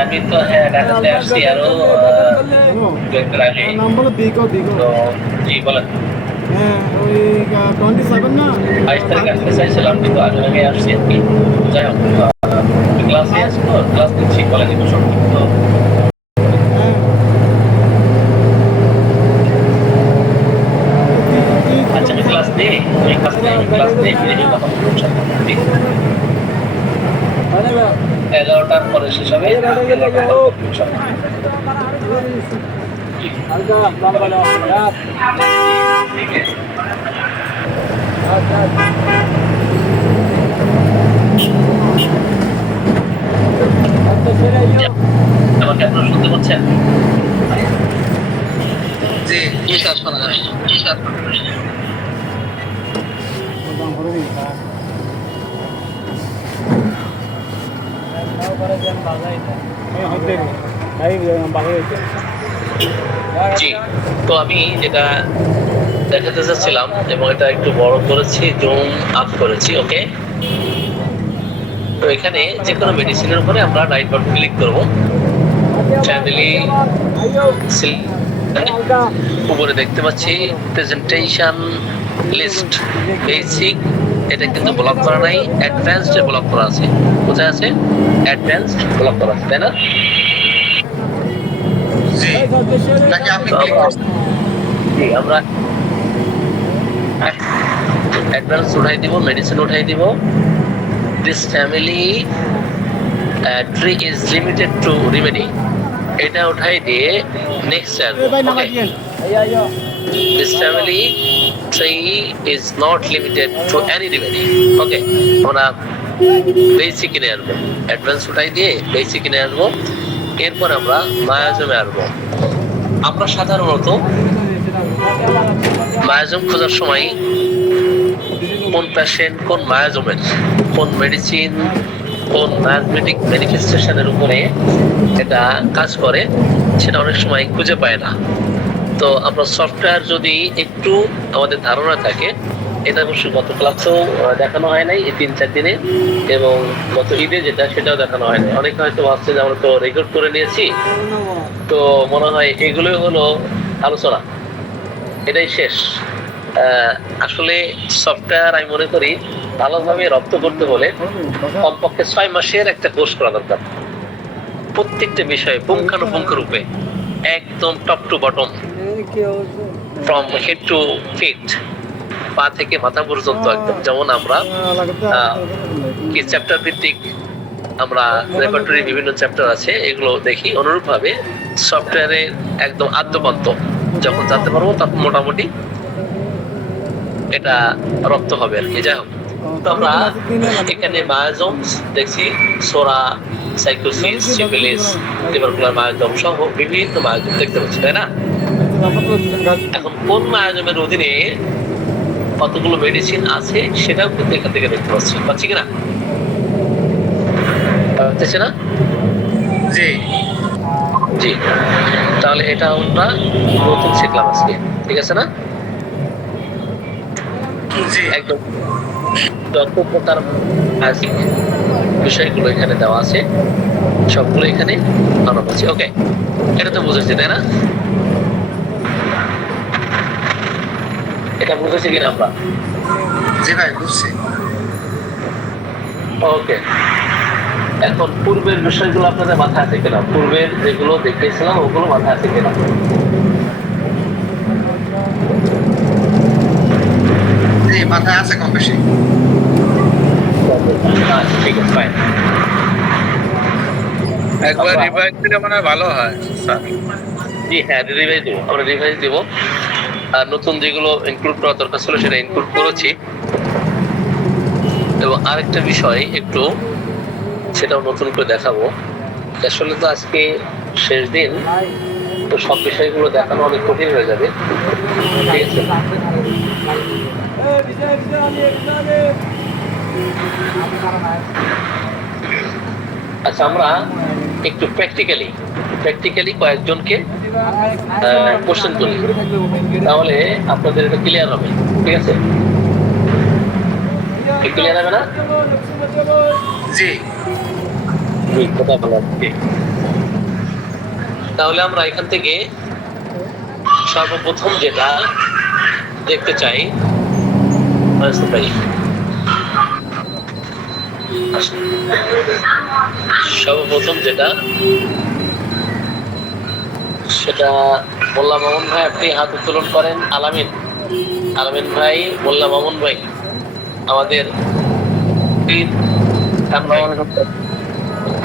আমি তো হ্যাঁ ঢাকাতে আসছি আরো নাম বলো বিগো বিগো। জি বলেন। হ্যাঁ ওই 27 না 22 তারিখে আসতে চাইছিলাম কিন্তু আগে আগে আসছি আর কি। যাই হোক ক্লাসে আসবো, ক্লাস নিচ্ছি কলেজে সংক্ষিপ্ত। হ্যাঁ আচ্ছা আমি ক্লাস দিই, আমি ক্লাস দিই ফিরে কথা বলবো ইনশাআল্লাহ। 11টার পরে শেষ হবে, 11টার পরে ইনশাআল্লাহ। ঠিক আছে। আমাকে আপনারা শুনতে পাচ্ছেন? জি কি কাজ করা যায়? কি কাজ করা যায়? জি, তো আমি যেটা দেখাতে চাচ্ছিলাম এবং এটা একটু বড় করেছি, জুম আপ করেছি, ওকে। তো এখানে যে কোনো মেডিসিনের উপরে আমরা রাইট বাটন ক্লিক করব। ফ্যামিলি উপরে দেখতে পাচ্ছি প্রেজেন্টেশন লিস্ট বেসিক, এটা কিন্তু ব্লক করা নাই, অ্যাডভান্সড ব্লক করা আছে। কোথায় আছে? অ্যাডভান্সড ব্লক করা আছে, তাই না? জি নাকি আপনি ক্লিক করছেন? জি আমরা অ্যাডভান্স উঠাই দিব, মেডিসিন উঠাই দিব। This family tree is limited to remedy, এটা উঠাই দিয়ে নেক্সট আসবো। Okay, this family tree is not limited to any remedy. Okay, আমরা বেসিক কিনে আসবো, অ্যাডভান্স উঠাই দিয়ে বেসিক কিনে আসবো। এরপর আমরা মায়াজমে আসবো। আমরা সাধারণত মায়াজম খোঁজার সময় কোন পেশেন্ট, কোন মায়াজমের, কোন মেডিসিন, কোন মায়াজমেটিক ম্যানিফেস্টেশনের উপরে এটা কাজ করে সেটা অনেক সময় খুঁজে পায় না। তো আমরা সফটওয়্যার যদি একটু আমাদের ধারণা থাকে, এটা অবশ্যই গত ক্লাসেও দেখানো হয় নাই এই 3-4 দিনে, এবং গত ঈদে যেটা সেটাও দেখানো হয় নাই। অনেকে হয়তো ভাবছে যে আমরা তো রেকর্ড করে নিয়েছি, তো মনে হয় এগুলোই হলো আলোচনা, এটাই শেষ। আসলে সফটওয়্যার আমি মনে করি ভালোভাবে রপ্ত করতে হলে কমপক্ষে 6 মাসের একটা কোর্স করা দরকার। প্রত্যেকটা বিষয়ে পুঙ্খানুপুঙ্খ রূপে একদম top to bottom, from head to feet, পা থেকে মাথা পর্যন্ত একদম। যেমন আমরা কি চ্যাপ্টার ভিত্তিক আমরা রেপার্টরি বিভিন্ন চ্যাপ্টার আছে এগুলো দেখি, অনুরূপভাবে সফটওয়্যারের একদম আদ্যপান্ত যখন জানতে পারবো তখন মোটামুটি এটা রপ্ত হবে আর কি। যাই হোক, তো আমরা এখানে মায়াজম দেখছি, সোরা, সাইকোসিস, সিফিলিস, টিউবারকুলার মায়াজম সহ বিভিন্ন মায়াজম দেখতে পাচ্ছি, তাই না? এখন কোন মায়াজমের অধীনে কতগুলো মেডিসিন আছে সেটাও কিন্তু এখান থেকে দেখতে পাচ্ছি কিনা? পাচ্ছি না? জি জি, তাহলে এটা আমরা নতুন শিখলাম আজকে, ঠিক আছে না? জি একদম যত প্রকার বিষয়গুলো এখানে দেওয়া আছে সবগুলো এখানে আনা হচ্ছে। ওকে, এটা তো বুঝেছি তাই না? এটা বুঝেছি কিনা আমরা? জি ভাই বুঝছি। ওকে, এখন পূর্বের বিষয়গুলো আপনাদের মাথায় আছে কিনা? পূর্বের যেগুলো দেখেছিলাম ওগুলো মাথায় আছে কিনা? জি মাথায় আছে কম বেশি। ঠিক আছে, ফাইন। একবার রিভাইজ দিলে মনে হয় ভালো হয় স্যার। জি হ্যাঁ, রিভাইজ দেবো, আমরা রিভাইজ দেবো। আর নতুন যেগুলো ইনক্লুড করা দরকার ছিল সেটা ইনক্লুড করেছি। এবং আরেকটা বিষয় একটু সেটাও নতুন করে দেখাবো। আসলে তো আজকে শেষ দিন, তো সব বিষয়গুলো দেখানো অনেক কঠিন হয়ে যাবে, ঠিক আছে? আচ্ছা, আমরা একটু প্র্যাকটিক্যালি কয়েকজনকে কোশ্চেন করি, তাহলে আপনাদের এটা ক্লিয়ার হবে, ঠিক আছে? ক্লিয়ার হবে না? জি জি, কথা বলা জি। তাহলে আমরা এখান থেকে সর্বপ্রথম যেটা দেখতে চাই ভাই, সর্বপ্রথম যেটা সেটা মোল্লা মামুন ভাই, আপনি হাত উত্তোলন করেন। আলামিন আলামিন ভাই, মোল্লা মামুন ভাই, আমাদের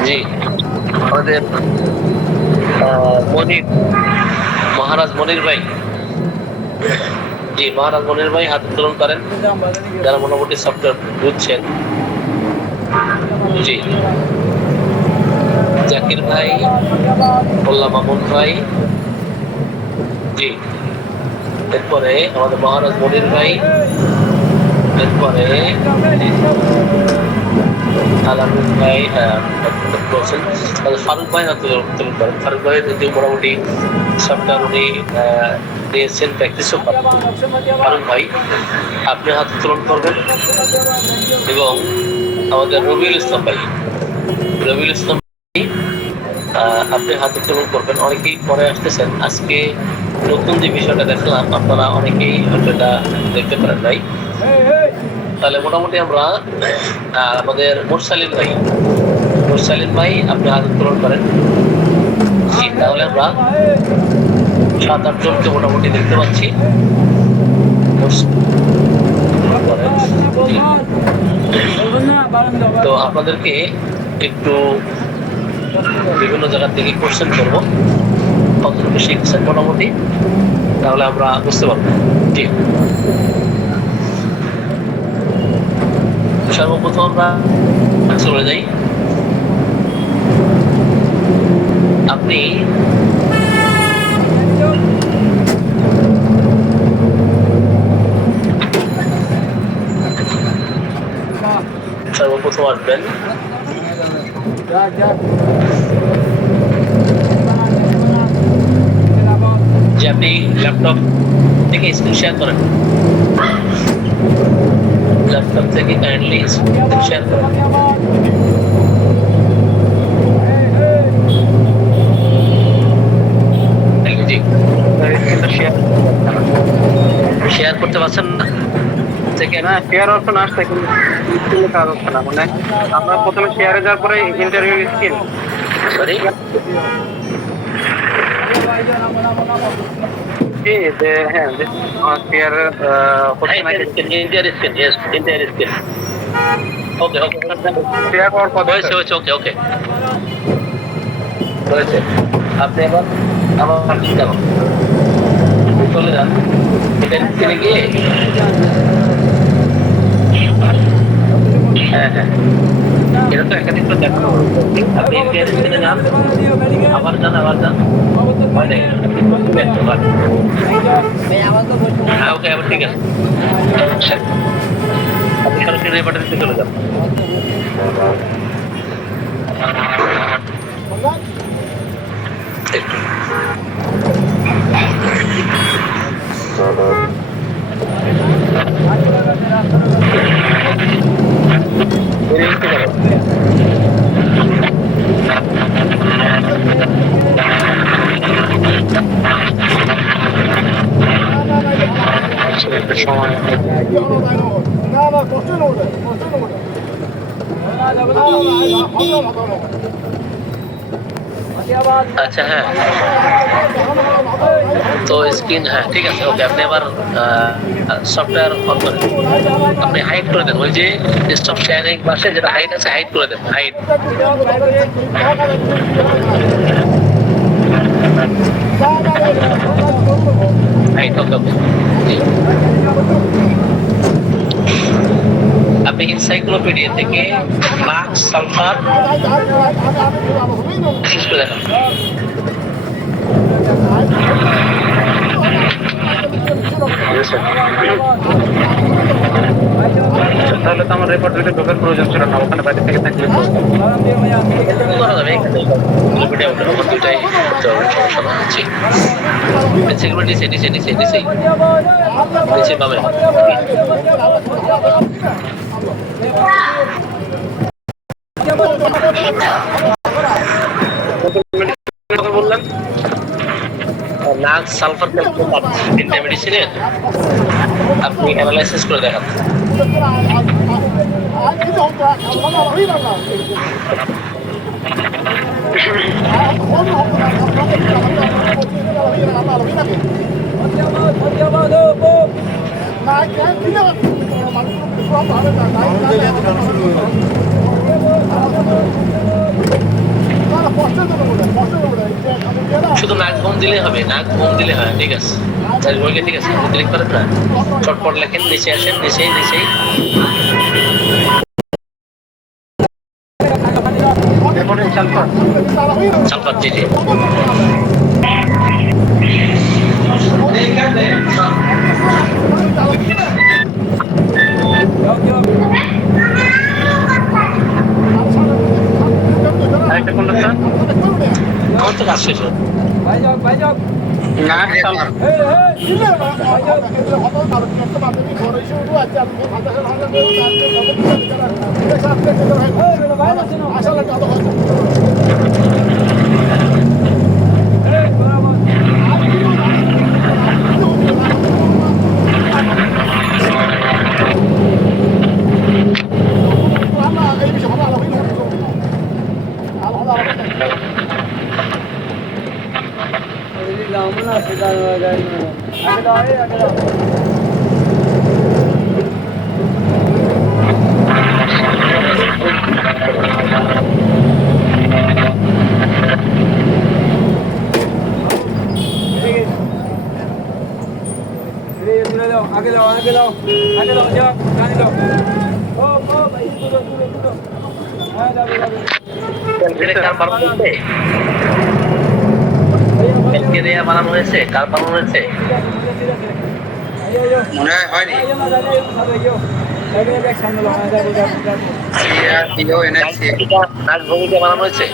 জি আমাদের মনির, মহারাজ মনির ভাই, জি মহারাজ মনির ভাই হাত উত্তোলন করেন, যারা মোটামুটি সফটওয়্যার বুঝছেন। জি জাকির ভাই, মোল্লা মামুন ভাই, জি এরপরে আমাদের মহারাজ মনির ভাই, এরপরে আলামিন ভাই, বলছেন ফারুক ভাই হাত উত্তোলন করেন। ফারুক ভাই যদি মোটামুটি সফটওয়্যার উনি দিয়েছেন, প্র্যাকটিসও করেন। ফারুক ভাই আপনি হাত উত্তোলন করবেন। এবং আমাদের রবিউল ইসলাম ভাই, রবিউল ইসলাম ভাই আপনি হাত উত্তোলন করবেন। অনেকেই পরে আসতেছেন, আজকে নতুন যে বিষয়টা দেখলাম আপনারা অনেকেই হয়তো এটা দেখতে পারেন নাই। তাহলে মোটামুটি আমরা আমাদের মুরসালিন ভাই, মুরসালিন ভাই আপনি হাত উত্তোলন করেন। জি তাহলে আমরা 7-8 জনকে মোটামুটি দেখতে পাচ্ছি। তো আপনাদেরকে একটু বিভিন্ন জায়গা থেকে কোশ্চেন করবো, কতটুকু শিখছেন মোটামুটি, তাহলে আমরা বুঝতে পারবো। জি সর্বপ্রথম আমরা চলে যাই। আপনি সর্বপ্রথম আসবেন যে আপনি ল্যাপটপ থেকে স্ক্রিন শেয়ার করেন, ল্যাপটপ থেকে কাইন্ডলি স্ক্রিন শেয়ার করেন। জি শেয়ার করতে পারছেন না? না শেয়ার অপশন আসছে কিন্তু কাজ হচ্ছে না। মানে আমরা প্রথমে শেয়ারে যাওয়ার পরে ইন্টারভিউ স্কিল সরি হ্যাঁ শেয়ার হচ্ছে না। ইন্ডিয়ার স্ক্রিন, ইয়েস ইন্ডিয়ার স্ক্রিন। ওকে ওকে শেয়ার করার পর হয়েছে হয়েছে, ওকে ওকে হয়েছে। আপনি এবার আবার যাব চলে যান ইন্ডিয়ার স্ক্রিনে গিয়ে, হ্যাঁ হ্যাঁ এটা তো একাধিক দেখানো। আপনি ইন্ডিয়ার স্ক্রিনে যান, আবার যান, আবার যান, হ্যাঁ ওকে আবার ঠিক আছে। আপনি সরাসরি এই বাটনতে চলে যান। সময় আচ্ছা হ্যাঁ তো স্ক্রিন, হ্যাঁ ঠিক আছে ওকে। আপনি আবার সফটওয়্যার অন করেন, আপনি হাইড করে দেন, ওই যে স্টপ শেয়ারিং পাশে যেটা হাইড আছে হাইড করে দেন, হাইড। হাইড ওকে ওকে জি। আপনি এনসাইক্লোপিডিয়া থেকে মার্কস সালফার শেষ করে দেখান। তাহলে তো আমার রেকর্ড রেখে ঢোকার প্রয়োজন ছিল না, ওখানে বাইরে থেকে থাকলে করা যাবে দুইটাই সমস্যা না। সেগুলো নিচে নিচে নিচে নিচেই নিচে পাবে। কথা বললেন নাক সালফার ক্যালকুলেট তিনটা মেডিসিনের আপনি অ্যানালাইসিস করে দেখান। শুধু নাক ঘুম দিলে হবে, নাক ঘুম দিলে হয়, ঠিক আছে। বইকে ঠিক আছে, ক্লিক করেন না, চটপট লেখেন, নিচে আসেন, নিচেই নিচেই সালফার, জি জি। আরেকটা কোনটা স্যার? আমার তো কাজ শেষ হয়। নাক সালফার आगे जाओ आगे जाओ आगे जाओ जाओ जाने दो ओ भाई दूर दूर दूर हां जाओ ক্যালকুলেট কার বানানো হয়েছে? ক্যালকুলেট বানানো হয়েছে, কার বানানো হয়েছে? মনে হয়নি নাক ভূমিকা বানানো হয়েছে।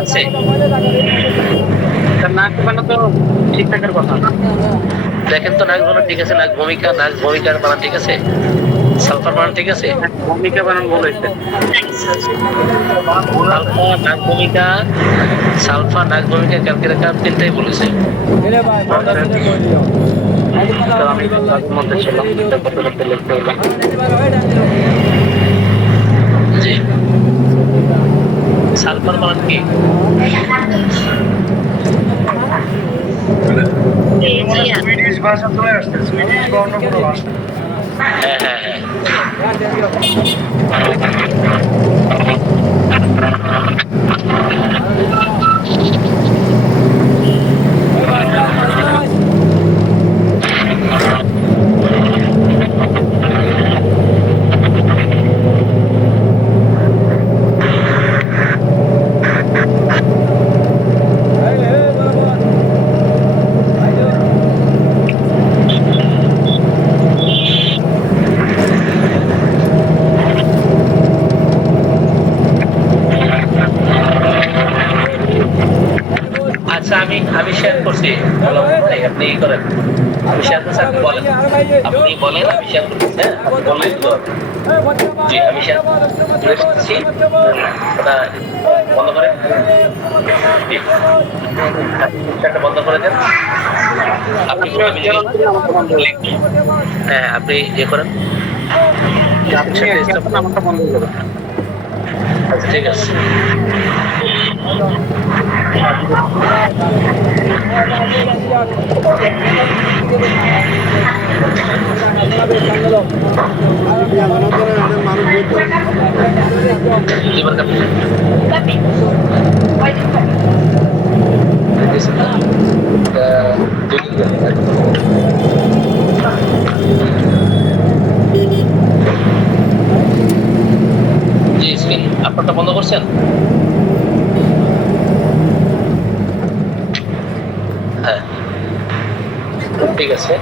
আছে নাক বানানো তো ঠিকঠাকের কথা দেখেন তো, নাক বানানো ঠিক আছে, নাক ভূমিকার বানান ঠিক আছে, সালফার বানান ঠিক আছে, ভূমিকা বানানো বলেছে নাক ভূমিকা, সালফার নাক ভূমিকা ক্যালকুলেটর তিনটাই বলেছে। আমি তাদের মধ্যে ছিলাম কতটা লিখতে হলো জি। সালফার বানান কি? সুইডিশ ভাষা চলে আসছে সুইডিশ বা অন্য কোনো ভাষা হ্যাঁ হ্যাঁ হ্যাঁ। আচ্ছা, আমি শেয়ার করছি, আপনি করেন, আমি শেয়ার করছি, আপনি বলেন, আমি শেয়ার করছি। হ্যাঁ, আপনি বললেন তো। জি, আমি শেয়ার করছি, ওটা বন্ধ করেন, জি, শেয়ারটা বন্ধ করে দেন। আপনি হ্যাঁ, আপনি ইয়ে করেন, আমারটা বন্ধ করে আচ্ছা ঠিক আছে। লিভার কাপ জি, স্ক্রিন আপনারটা বন্ধ করছেন? হ্যাঁ ঠিক আছে।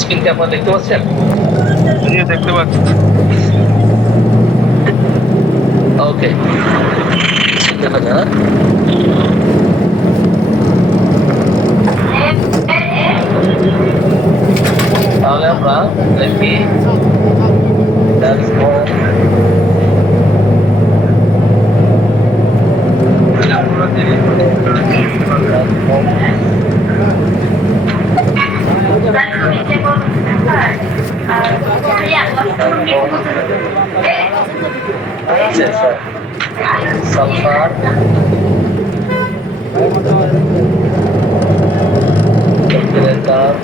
স্ক্রিনকে আপনারা দেখতে পাচ্ছেন? দেখতে পাচ্ছি ওকে, দেখা যাক। তাহলে আমরা লিখি সালফার ক্যালকুলেটর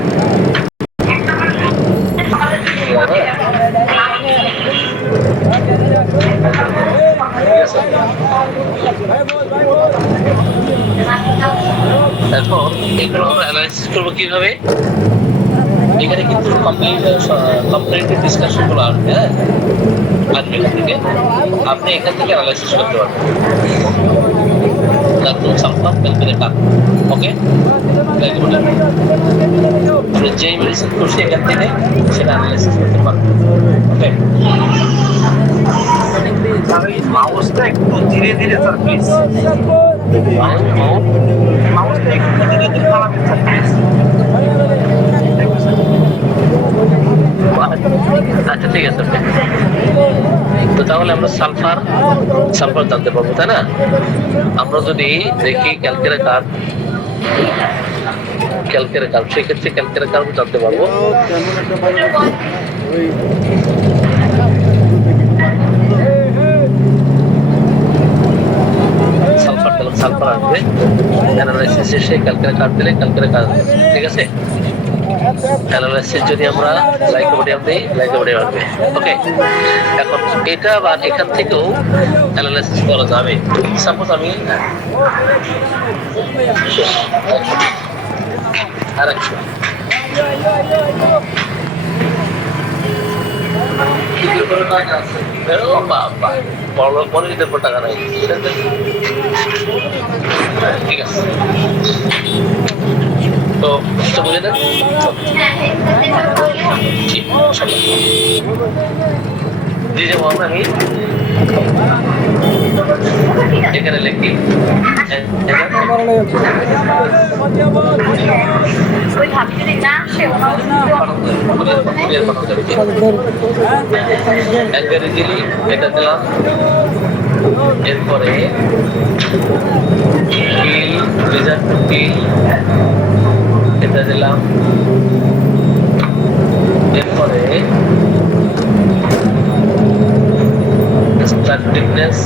এখন এগুলো আমরা অ্যানালাইসিস করবো কিভাবে? এখানে কিন্তু কম্পারেটিভ ডিসকাশন গুলো আসবে, হ্যাঁ আসবে এখান থেকে। আপনি এখান থেকে অ্যানালাইসিস করতে পারবেন সালফার ক্যালকুলেটর। ওকে, যেই মেডিসিন করছি এখান থেকে সেটা অ্যানালাইসিস করতে পারবেন। ওকে, মাউসটা একটু ধীরে ধীরে স্যার প্লিজ, মাউসটা একটু ধীরে ধীরে চালাবেন স্যার প্লিজ। আচ্ছা ঠিক আছে। তো তাহলে আমরা সালফার জানতে পারবো, তাই না? আমরা যদি দেখি ক্যালকুলেটর সেক্ষেত্রে ক্যালকুলেটর জানতে পারবো। সালফার আসবে, অ্যানালাইসিস শেষে ক্যালকুলেটর দিলে ক্যালকুলেটর, ঠিক আছে? অ্যানালাইসিস যদি আমরা লাইকোপোডিয়াম দিই, লাইকোপোডিয়াম আসবে। ওকে, এখন এটা বা এখান থেকেও অ্যানালাইসিস করা যাবে। সাপোজ আমি আরেকশো পরে দিতে টাকা নাই, ঠিক আছে? তো বুঝে দেন দিয়ে যাবো আমরা। আমি এখানে লিখি এটা দিলাম, এরপরে এটা দিলাম, এরপরে স্ট্রাকটিভনেস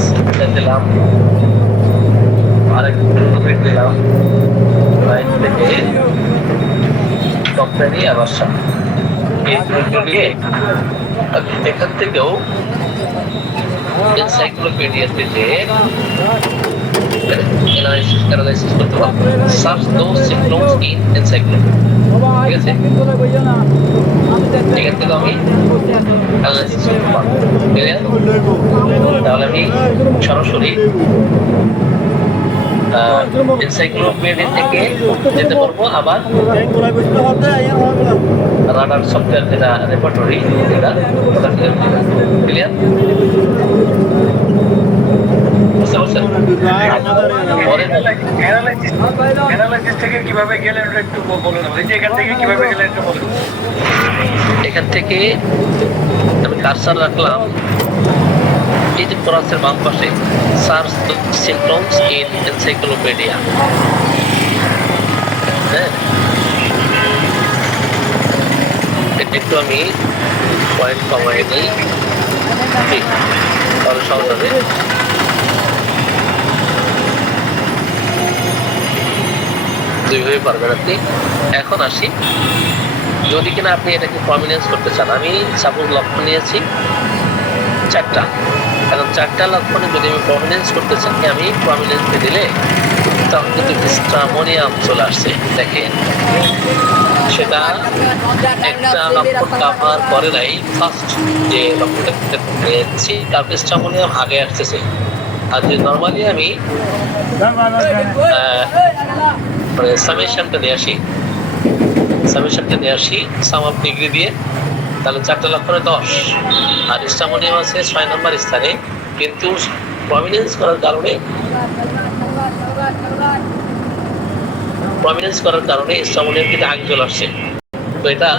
দিলাম, আরেকটু দিলাম, লাইন থেকে কোম্পানি আবার এখান থেকেও এনসাইক্লোপিডিয়াতে যে অ্যানালাইসিস করতে পারবো। Search those symptoms in encyclopedia, ঠিক আছে? এখান থেকে আমি অ্যানালাইসিস করতে পারবো। তাহলে আমি সরাসরি এনসাইক্লোপিডিয়া থেকে যেতে পারবো। আবার রাডার সফটওয়্যার যেটা রেপার্টরি, এটা ক্লিয়ার? বুঝতে পারছেন? অ্যানালাইসিস থেকে কিভাবে গেলেন একটু বলুন, এখান থেকে কিভাবে গেলেন একটু বলুন। এখান থেকে আমি কারসার রাখলাম এই যে কোরাসের বাম পাশে, সার্চ সিম্পটমস ইন এনসাইক্লোপিডিয়া। হ্যাঁ, একটু আমি পয়েন্ট কমাই নিই, ঠিক তাহলে সহজ হবে। দুইভাবে পারবেন আপনি। এখন আসি, যদি কিনা আপনি এটাকে প্রমিনেন্স করতে চান, আমি সাপোজ লক্ষণ নিয়েছি 4টা, কারণ 4টা লক্ষণে যদি আমি প্রমিনেন্স করতে চাই, আমি প্রমিনেন্সে দিলে তখন কিন্তু স্ট্রামোনিয়াম চলে আসছে। দেখেন, সেটা একটা লক্ষণ কাভার করে নাই, ফার্স্ট যে লক্ষণটা নিয়েছি তারপরে স্ট্রামোনিয়াম আগে আসতেছে। আর যদি নর্মালি আমি সামেশনটা নিয়ে আসি সাম অফ ডিগ্রি দিয়ে, তাহলে 4টা লক্ষণে 10, আর স্ট্রামোনিয়াম আছে 6 নম্বর স্থানে, কিন্তু প্রমিনেন্স করার কারণে স্ট্রামোনিয়াম কিন্তু আগে চলে আসছে। তো এটা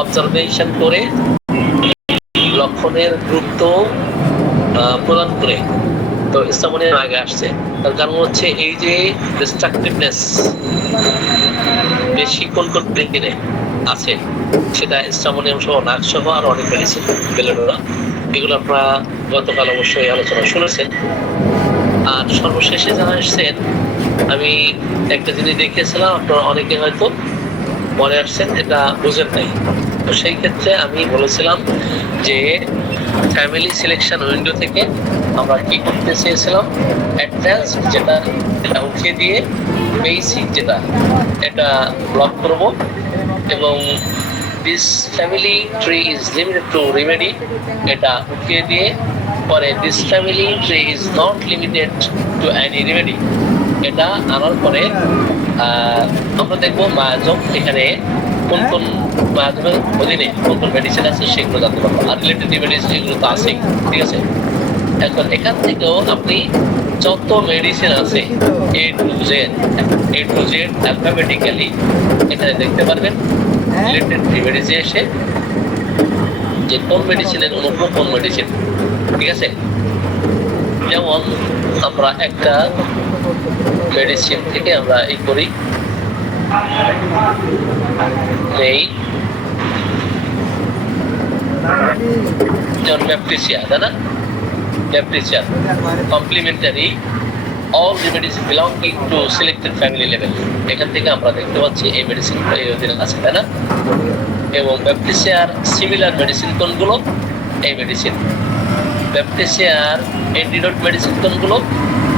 অবজারভেশন করে লক্ষণের গুরুত্ব প্রদান করে তো স্থাপনের আগে আসছে। তার কারণ হচ্ছে এই যে ডিস্ট্রাকটিভনেস বেশি কোন কোন ব্রেকিনে আছে, সেটা স্থাপনীয় সহ নাক সহ আর অনেক মেডিসিন বেলেডোরা, এগুলো আপনারা গতকাল অবশ্যই আলোচনা শুনেছেন। আর সর্বশেষে জানা আসছেন, আমি একটা জিনিস দেখিয়েছিলাম, আপনারা অনেকে হয়তো মনে আসছেন এটা বুঝেন নাই। তো সেই ক্ষেত্রে আমি বলেছিলাম যে ফ্যামিলি সিলেকশন উইন্ডো থেকে আমরা কি করতে চেয়েছিলাম, অ্যাডভান্স যেটা এটা উঠিয়ে দিয়ে বেসিক যেটা এটা ব্লক করব, এবং this family tree is limited to remedy এটা উঠিয়ে দিয়ে পরে this family tree is not limited to any remedy এটা আনার পরে আমরা দেখবো মায়াজম এখানে কোন কোন মায়াজমের অধীনে কোন কোন মেডিসিন আছে সেগুলো জানতে পারবো। আর রিলেটেড মেডিসিন এগুলো তো আছেই, ঠিক আছে। এখন এখান থেকেও আপনি যত মেডিসিন আছে এ টু জেড অ্যালফাবেটিক্যালি এখানে দেখতে পারবেন। রিলেটেড রেমেডিসে এসে যে কোন মেডিসিনের অনুপ্রয়োগ কোন মেডিসিন, ঠিক আছে। যেমন আমরা একটা মেডিসিন থেকে আমরা এই করি নেই, যেমন ব্যাপটিসিয়া, তাই না, baptisia complementary all remedies belonging to selected family level, এখান থেকে আমরা দেখতে পাচ্ছি এই মেডিসিন এই অধীনে আছে, তাই না। এবং ব্যাপটিসিয়ার সিমিলার মেডিসিন কোনগুলো, এই মেডিসিন ব্যাপটিসিয়ার অ্যান্টিডোট মেডিসিন কোনগুলো,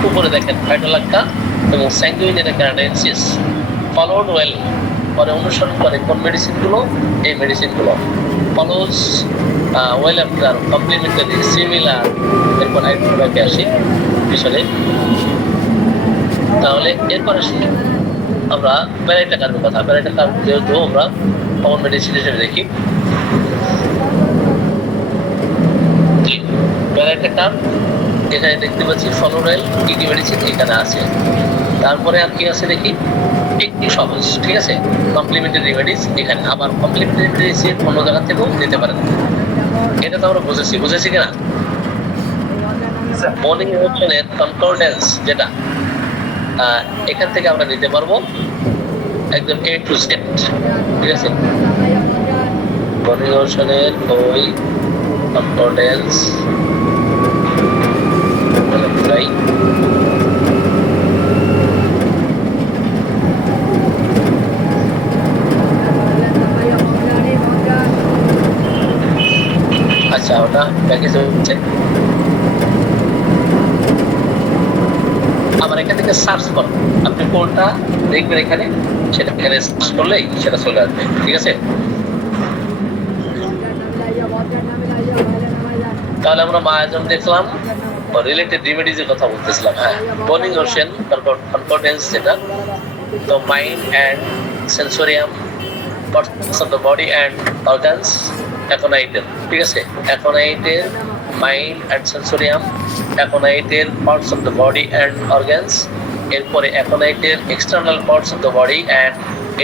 উপরে দেখেন ফাইটোলাক্কা এবং স্যাঙ্গুইনিয়া ক্যানাডেন্সিস, ফলোড ওয়েল পরে অনুসরণ করে কোন মেডিসিনগুলো, এই মেডিসিনগুলো follows well after complementary similar, এরপর আইডেন্টিফাইকে আসি পিছনে। তাহলে এরপর আসি আমরা প্যারাইটা কার্ভের কথা। প্যারাইটা কার্ভ যেহেতু আমরা কমন মেডিসিন হিসেবে দেখি, প্যারাইটা কার্ভ এখানে দেখতে পাচ্ছি ফলোড ওয়েল কি কি মেডিসিন এখানে আছে। তারপরে আর কি আছে দেখি, একটি সহজ, ঠিক আছে, কমপ্লিমেন্টারি রেমেডিস এখানে, আবার কমপ্লিমেন্টারি মেডিসিন অন্য জায়গা থেকেও নিতে পারেন। এটা তো আমরা বুঝেছি কিনা। মর্নিং ইমোশনের কনকর্ডেন্স যেটা এখান থেকে আমরা নিতে পারবো একদম এ টু জেড, ঠিক আছে। মর্নিং ইমোশনের ওই কনকর্ডেন্স আচ্ছা, ওটা প্যাকেজে হচ্ছে। আবার এখান থেকে সার্চ করো, আপনি কোনটা দেখবেন এখানে, সেটা এখানে সার্চ করলেই সেটা চলে আসবে, ঠিক আছে। তাহলে আমরা মায়াজম দেখলাম, রিলেটেড রেমেডিজের কথা বলতেছিলাম। হ্যাঁ, বর্নিং ওশন কনকর্ডেন্স যেটা, তো mind and sensorium parts of the body and organs, অ্যাকোনাইটের, ঠিক আছে, অ্যাকোনাইটের মাইন্ড অ্যান্ড সেন্সোরিয়াম, অ্যাকোনাইটের parts of the body and organs, এরপরে অ্যাকোনাইটের external parts of the body and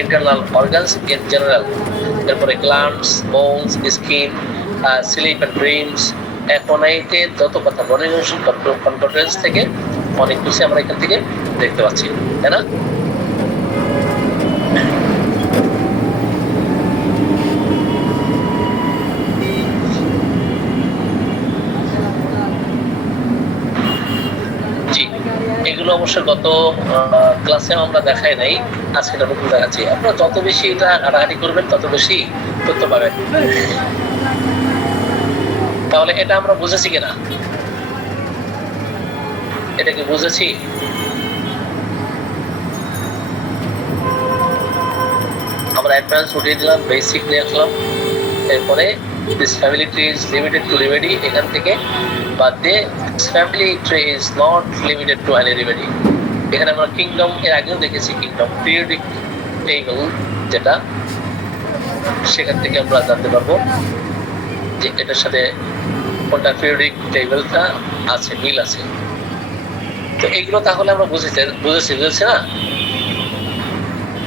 internal organs in general, এরপরে glands, bones, skin, sleep and dreams. অ্যাকোনাইটের যত কথা বর্নিং ওশন কনকর্ডেন্স থেকে অনেক কিছু আমরা এখান থেকে দেখতে পাচ্ছি, তাই না। এগুলো অবশ্য গত ক্লাসে আমরা দেখাই নাই, আজকে এটা নতুন দেখাচ্ছি। আপনারা যত বেশি এটা হাঁটাহাঁটি করবেন তত বেশি তথ্য পাবেন। তাহলে এটা আমরা বুঝেছি কিনা, এটা কি বুঝেছি? আমরা অ্যাডভান্স উঠিয়ে দিলাম, বেসিক নিয়ে আসলাম, এরপরে this family tree is limited to remedy এখান থেকে বাদ দিয়ে this family tree is not limited to any remedy. এখানে আমরা কিংডম এর আগেও দেখেছি, কিংডম পিরিয়ডিক টেবল যেটা, সেখান থেকে আমরা জানতে পারবো যে এটার সাথে কোনটা পিরিয়ডিক টেবলটা আছে, মিল আছে। তো এইগুলো তাহলে আমরা বুঝেছি না।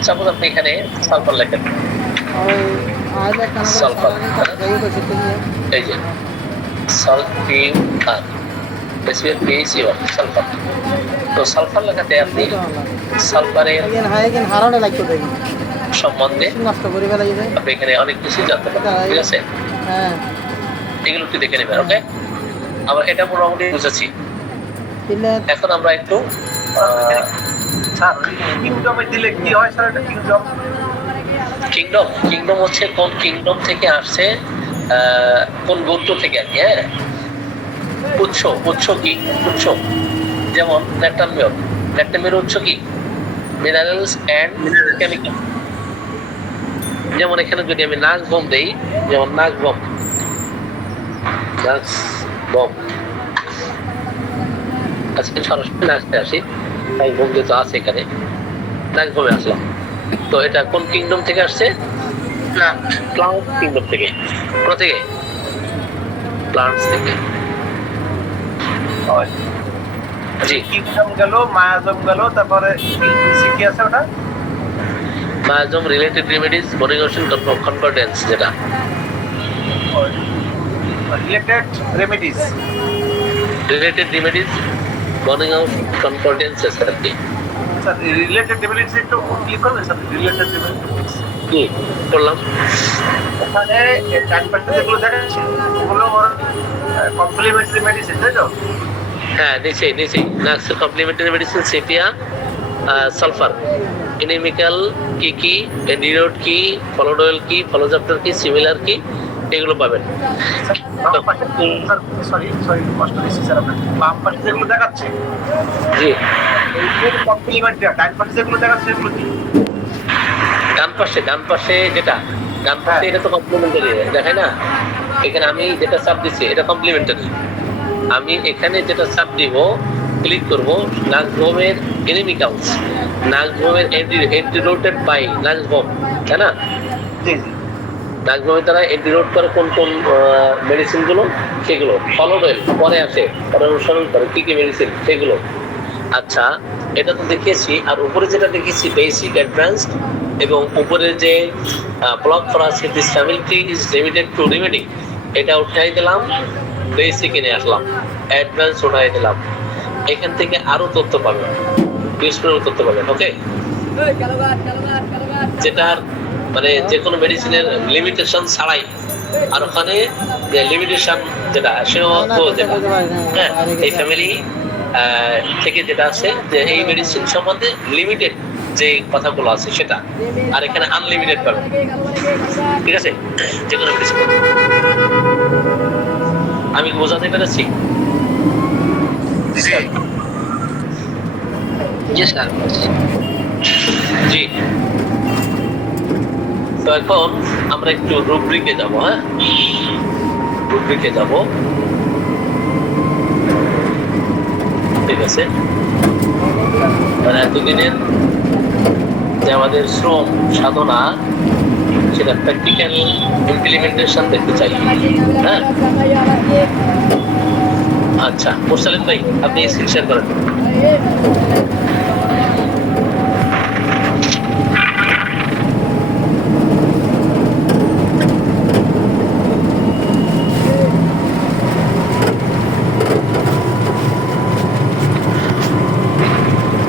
সাপোজ আপনি এখানে সালফার লেখেন, সালফার, এই যে সালফিউর, SaPH সালফার। তো সালফার লেখাতে আপনি সালফারের সম্বন্ধে আপনি এখানে অনেক কিছু জানতে পারবেন, ঠিক আছে? এগুলো একটু দেখে নেবেন, ওকে? আমরা এটা মোটামুটি বুঝেছি। এখন আমরা একটু কিংডমে দিলে কি হয় স্যার? এটা কিংডম কিংডম হচ্ছে কোন কিংডম থেকে আসছে, কোন গোত্র থেকে আর কি। হ্যাঁ, উৎস কি? উৎস যেমন ল্যাকটামিয়র উৎস কি? Minerals and chemical. যেমন এখানে যদি আমি নাক বম দেই, যেমন নাক বম, আজকে সরাসরি নাচতে আসি, তাই বম যেহেতু আছে এখানে, নাক বমে আসলাম। তো এটা কোন কিংডম থেকে আসছে? প্লান্ট কিংডম থেকে। কোথা থেকে? প্লান্টস থেকে। জি, কিংডম গেল, মায়াজম গেল, তারপরে কি আছে ওটা? মায়াজম রিলেটেড রেমেডিজ, মনিগেশন কনকর্ডেন্স, যেটা রিলেটেড রেমেডিস, মনিগেশন কনকর্ডেন্সেস আর কি। স্যার রিলেটেড রেমেডিস একটু ক্লিক করবেন স্যার। রিলেটেড রেমেডিস কি করলাম? ওখানে ডান পাশে যেগুলো দেখাচ্ছে ওগুলো কমপ্লিমেন্টারি মেডিসিন, তাই তো? হ্যাঁ, নিচেই নাক্সের কমপ্লিমেন্টারি মেডিসিন, সেপিয়া, সালফার, এনিমিক্যাল কি, এন্ডিরোড কি, ফলোডয়েল কি, ফলোজাপ্টার কি, সিমিলার কি, এগুলো পাবেন। সরি কষ্ট দিচ্ছি স্যার আপনার। বাম পাশে যেগুলো দেখাচ্ছে জি, কমপ্লিমেন্টারি, ডান পাশে যেগুলো দেখাচ্ছে এগুলো কি? ডান পাশে যেটা ডান পাশে, এটা তো কমপ্লিমেন্টারি দেখায় না। এখানে আমি যেটা সাব দিচ্ছি এটা কমপ্লিমেন্টারি। আমি এখানে যেটা সাব দিব, ক্লিক করব নাক্সভোমের এনিমিক্যালস, নাক্সভোমের এন্টিরোটেড বাই নাক্সভোম, তাই না? জি নাক্সভোমের দ্বারা এন্টিরোড করে কোন মেডিসিন গুলো, সেগুলো। ফলোডয়েল পরে আসে, পরে অনুসরণ করে কি মেডিসিন, সেগুলো। আচ্ছা, এটা তো দেখিয়েছি। আর উপরে যেটা দেখেছি বেসিক, অ্যাডভান্সড, এবং উপরে যে ব্লক করা আছে this family is limited to remedy, এটা উঠাই দিলাম, বেসিক এনে আসলাম, অ্যাডভান্স উঠাই দিলাম। এখান থেকে আরো তথ্য পাবেন, বিস্ফোরক তথ্য পাবেন, ওকে? যেটার মানে যে কোনো মেডিসিনের লিমিটেশন ছাড়াই, আর ওখানে যে লিমিটেশন যেটা সীমাবদ্ধ, যেটা হ্যাঁ এই ফ্যামিলি থেকে যেটা আছে যে এই মেডিসিন সম্বন্ধে লিমিটেড যে কথাগুলো আছে সেটা, আর এখানে আনলিমিটেড পাবেন, ঠিক আছে? যে কোনো মেডিসিন। আমি কি বোঝাতে পেরেছি? জি স্যার। জি, তো এখন আমরা একটু রুব্রিকে যাব। হ্যাঁ, রুব্রিকে যাব, ঠিক আছে? মানে এতদিনের যে আমাদের শ্রম সাধনা, সেটা প্র্যাকটিক্যাল ইমপ্লিমেন্টেশন দেখতে চাই। হ্যাঁ, আচ্ছা মোরসালিন ভাই, আপনি স্ক্রিন শেয়ার করেন।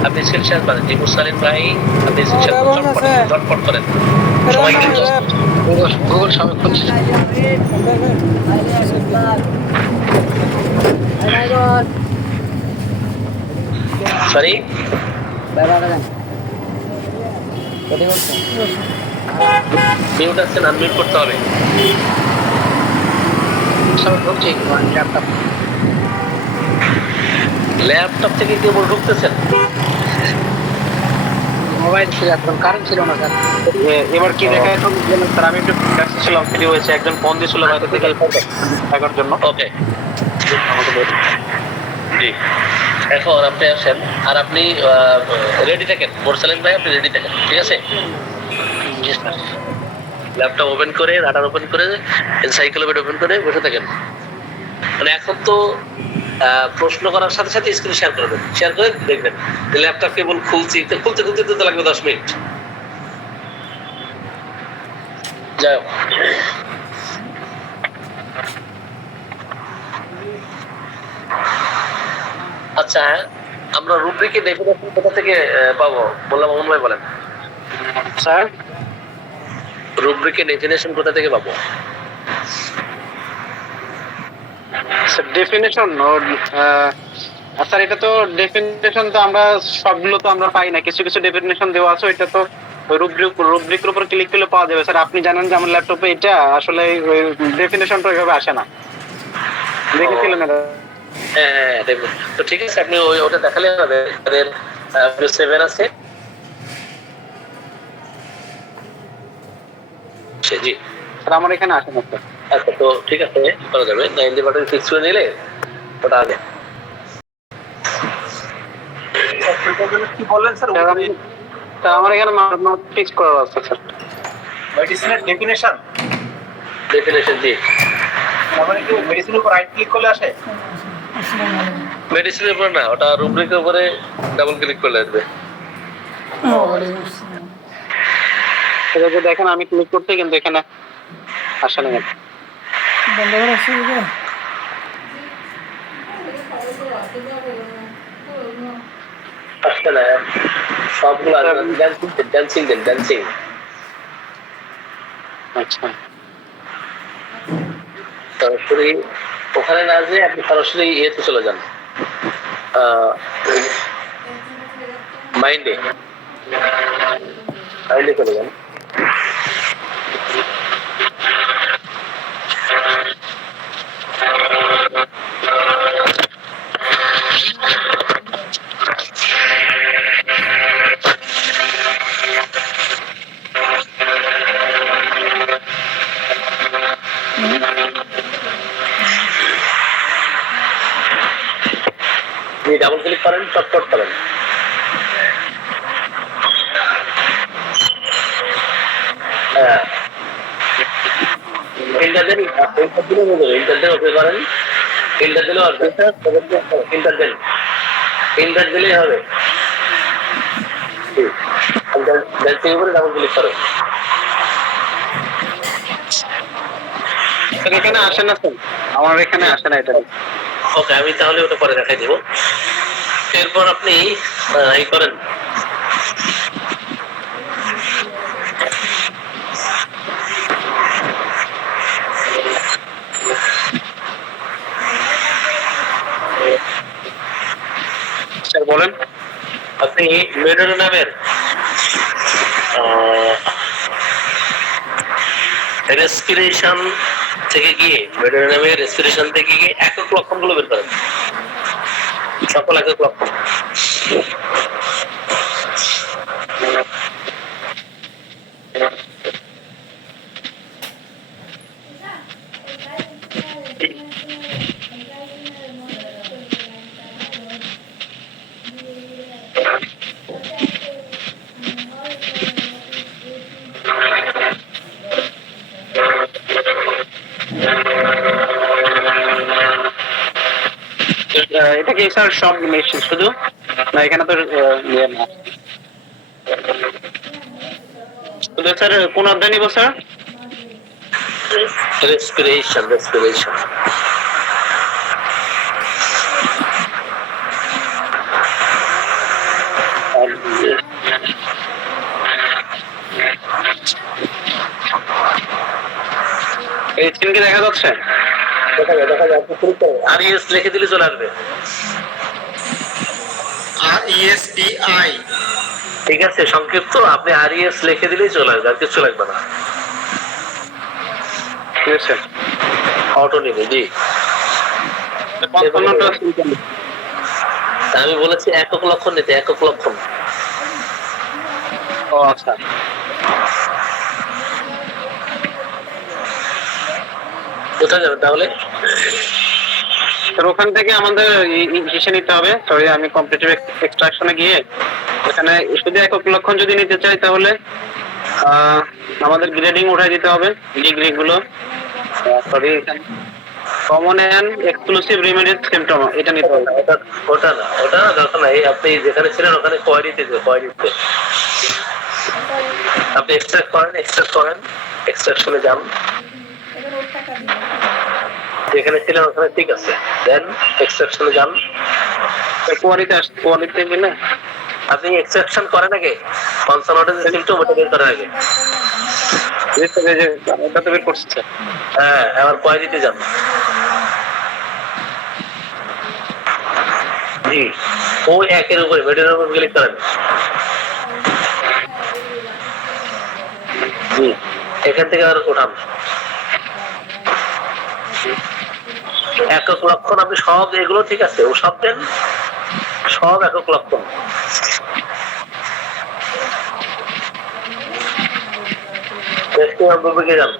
আপনি স্ক্রিন শেয়ার করেন। জি মুরসালিন ভাই, আপনি স্ক্রিন শেয়ার করেন, ঝটপট করেন, সময় কিন্তু গুগল সাবেক্ষণ। সরি, মিউট আছেন, আনমিউট করতে হবে। ল্যাপটপ থেকে কেবল ঢুকতেছেন, মোবাইল ছিল, এখন কারেন্ট ছিল না স্যার। এবার কি দেখা এখন স্যার? আমি একটু ব্যস্ত ছিলাম, ফ্রি হয়েছে, একজন ফোন দিয়েছিল বাইরে থেকে দেখার জন্য। ওকে, জি। এখন আপনি আসেন, আর আপনি রেডি থাকেন মোরসালিন ভাই, আপনি রেডি থাকেন, ঠিক আছে? ল্যাপটপ ওপেন করে, রাডার ওপেন করে, এনসাইক্লোপিডিয়া ওপেন করে বসে থাকেন। মানে এখন তো প্রশ্ন করার সাথে সাথে স্ক্রিন শেয়ার করবেন, শেয়ার করে দেখবেন ল্যাপটপ কেবল খুলতে তো লাগবে 10 মিনিট। যাই হোক। আচ্ছা, আমরা রুব্রিকের ডেফিনেশন কোথা থেকে পাবো? বললাম, অমন ভাই বলেন। স্যার রুব্রিকের ডেফিনেশন কোথা থেকে পাবো? ডেফিনেশন স্যার এটা তো ডেফিনেশন তো আমরা সবগুলো তো আমরা পাই না, কিছু কিছু ডেফিনেশন দেওয়া আছে, এটা তো রুব্রিকের উপর ক্লিক করলে পাওয়া যাবে। স্যার আপনি জানেন যে আমার ল্যাপটপে এটা আসলে ডেফিনেশনটা ওইভাবে আসে না, দেখেছিলেন এটা? হ্যাঁ হ্যাঁ, দেখুন তো ঠিক আছে, আপনি ওটা দেখালে হবে। আমাদের 7 আছে। জি স্যার আমার এখানে আসে না স্যার। আচ্ছা, তো ঠিক আছে, করা যাবে। 90 বাটন ফিক্স করে নিলে ওটা আগে। কি বললেন স্যার? স্যার আমার এখানে ফিক্স করা আছে স্যার। মেডিসিনের ডেফিনেশন জি। মানে কি মেডিসিনের উপর রাইট ক্লিক করলে আসে? মেডিসিনের উপর না, ওটা রুব্রিকের উপরে ডাবল ক্লিক করলে আসবে। এটা যে দেখেন আমি ক্লিক করতে, কিন্তু এখানে আসে না। আসছে না সবগুলো। ড্যান্সিং। আচ্ছা সরাসরি ওখানে না যেয়ে আপনি সরাসরি ইয়েতে চলে যান, মাইন্ডে চলে যান। ডাবল ক্লিক করেন, চটপট করেন। হ্যাঁ, ইন্টার দেন, ওকে করেন। ইন্টার দিলেও আসবে, ইন্টার দিলেই হবে। ড্যান্সিং উপরে ডাবল ক্লিক করেন। এখানে আসে না স্যার, আমার এখানে আসে না এটা। ওকে, আমি তাহলে ওটা পরে দেখাই দেবো। এরপর আপনি এই করেন, স্যার বলেন। আপনি মেডোর নামের রেসপিরেশন থেকে গিয়ে, মেডোর নামের রেসপিরেশন থেকে গিয়ে একক লক্ষণগুলো বের করেন, সকল একক লক্ষণ। এটা কি স্যার সব মেশিন শুধু, না এখানে তো ইয়ে না শুধু? স্যার কোন অধ্যায় নিব স্যার? রেসপিরেশন। এই স্ক্রিন কি দেখা যাচ্ছে? দেখা যাচ্ছে। আরইএস লিখে দিলে চলে আসবে। RESPI ঠিক আছে, সংক্ষিপ্ত। আপনি আরইএস লিখে দিলেই চলে আসবে, আর কিছু লাগবে না। ঠিক আছে, অটো নিবে। জি, আমি বলেছি একক লক্ষণ নিতে, একক লক্ষণ। ও আচ্ছা, কোথায় যাবেন তাহলে? ওখান থেকে আমাদের হিসেবে নিতে হবে। সরি, আমি কম্পিটিটিভ এক্সট্রাকশনে গিয়ে এখানে শুধু একক লক্ষণ যদি নিতে চাই, তাহলে আমাদের গ্রেডিং উঠাই দিতে হবে, ডিগ্রি গুলো। Sorry, common and exclusive remediate symptom এটা নিতে হবে। ওটা না দরকার নাই। আপনি যেখানে ছিলেন ওখানে কোয়ারিতে আপনি এক্সট্রাক্ট করেন, এক্সট্রাকশনে যান, যেখানে ছিলেন ওখানে ঠিক আছে, দেন এক্সট্রাকশনে যান। কোয়ালিতে গেলে আপনি এক্সট্রাকশন করেন আগে, কনসোনেন্টের যে সিম্পটম ওটা বের করার আগে। এটা তো বের করছে স্যার। হ্যাঁ, আবার কোয়ালিটিতে যান। জি, ওই একের উপরে মিডলের উপর ক্লিক করেন। জি, এখান থেকে আর ওঠান। একক লক্ষণ আপনি সব এগুলো ঠিক আছে, ও সব দেন, সব একক লক্ষণ। বিভাগে যান।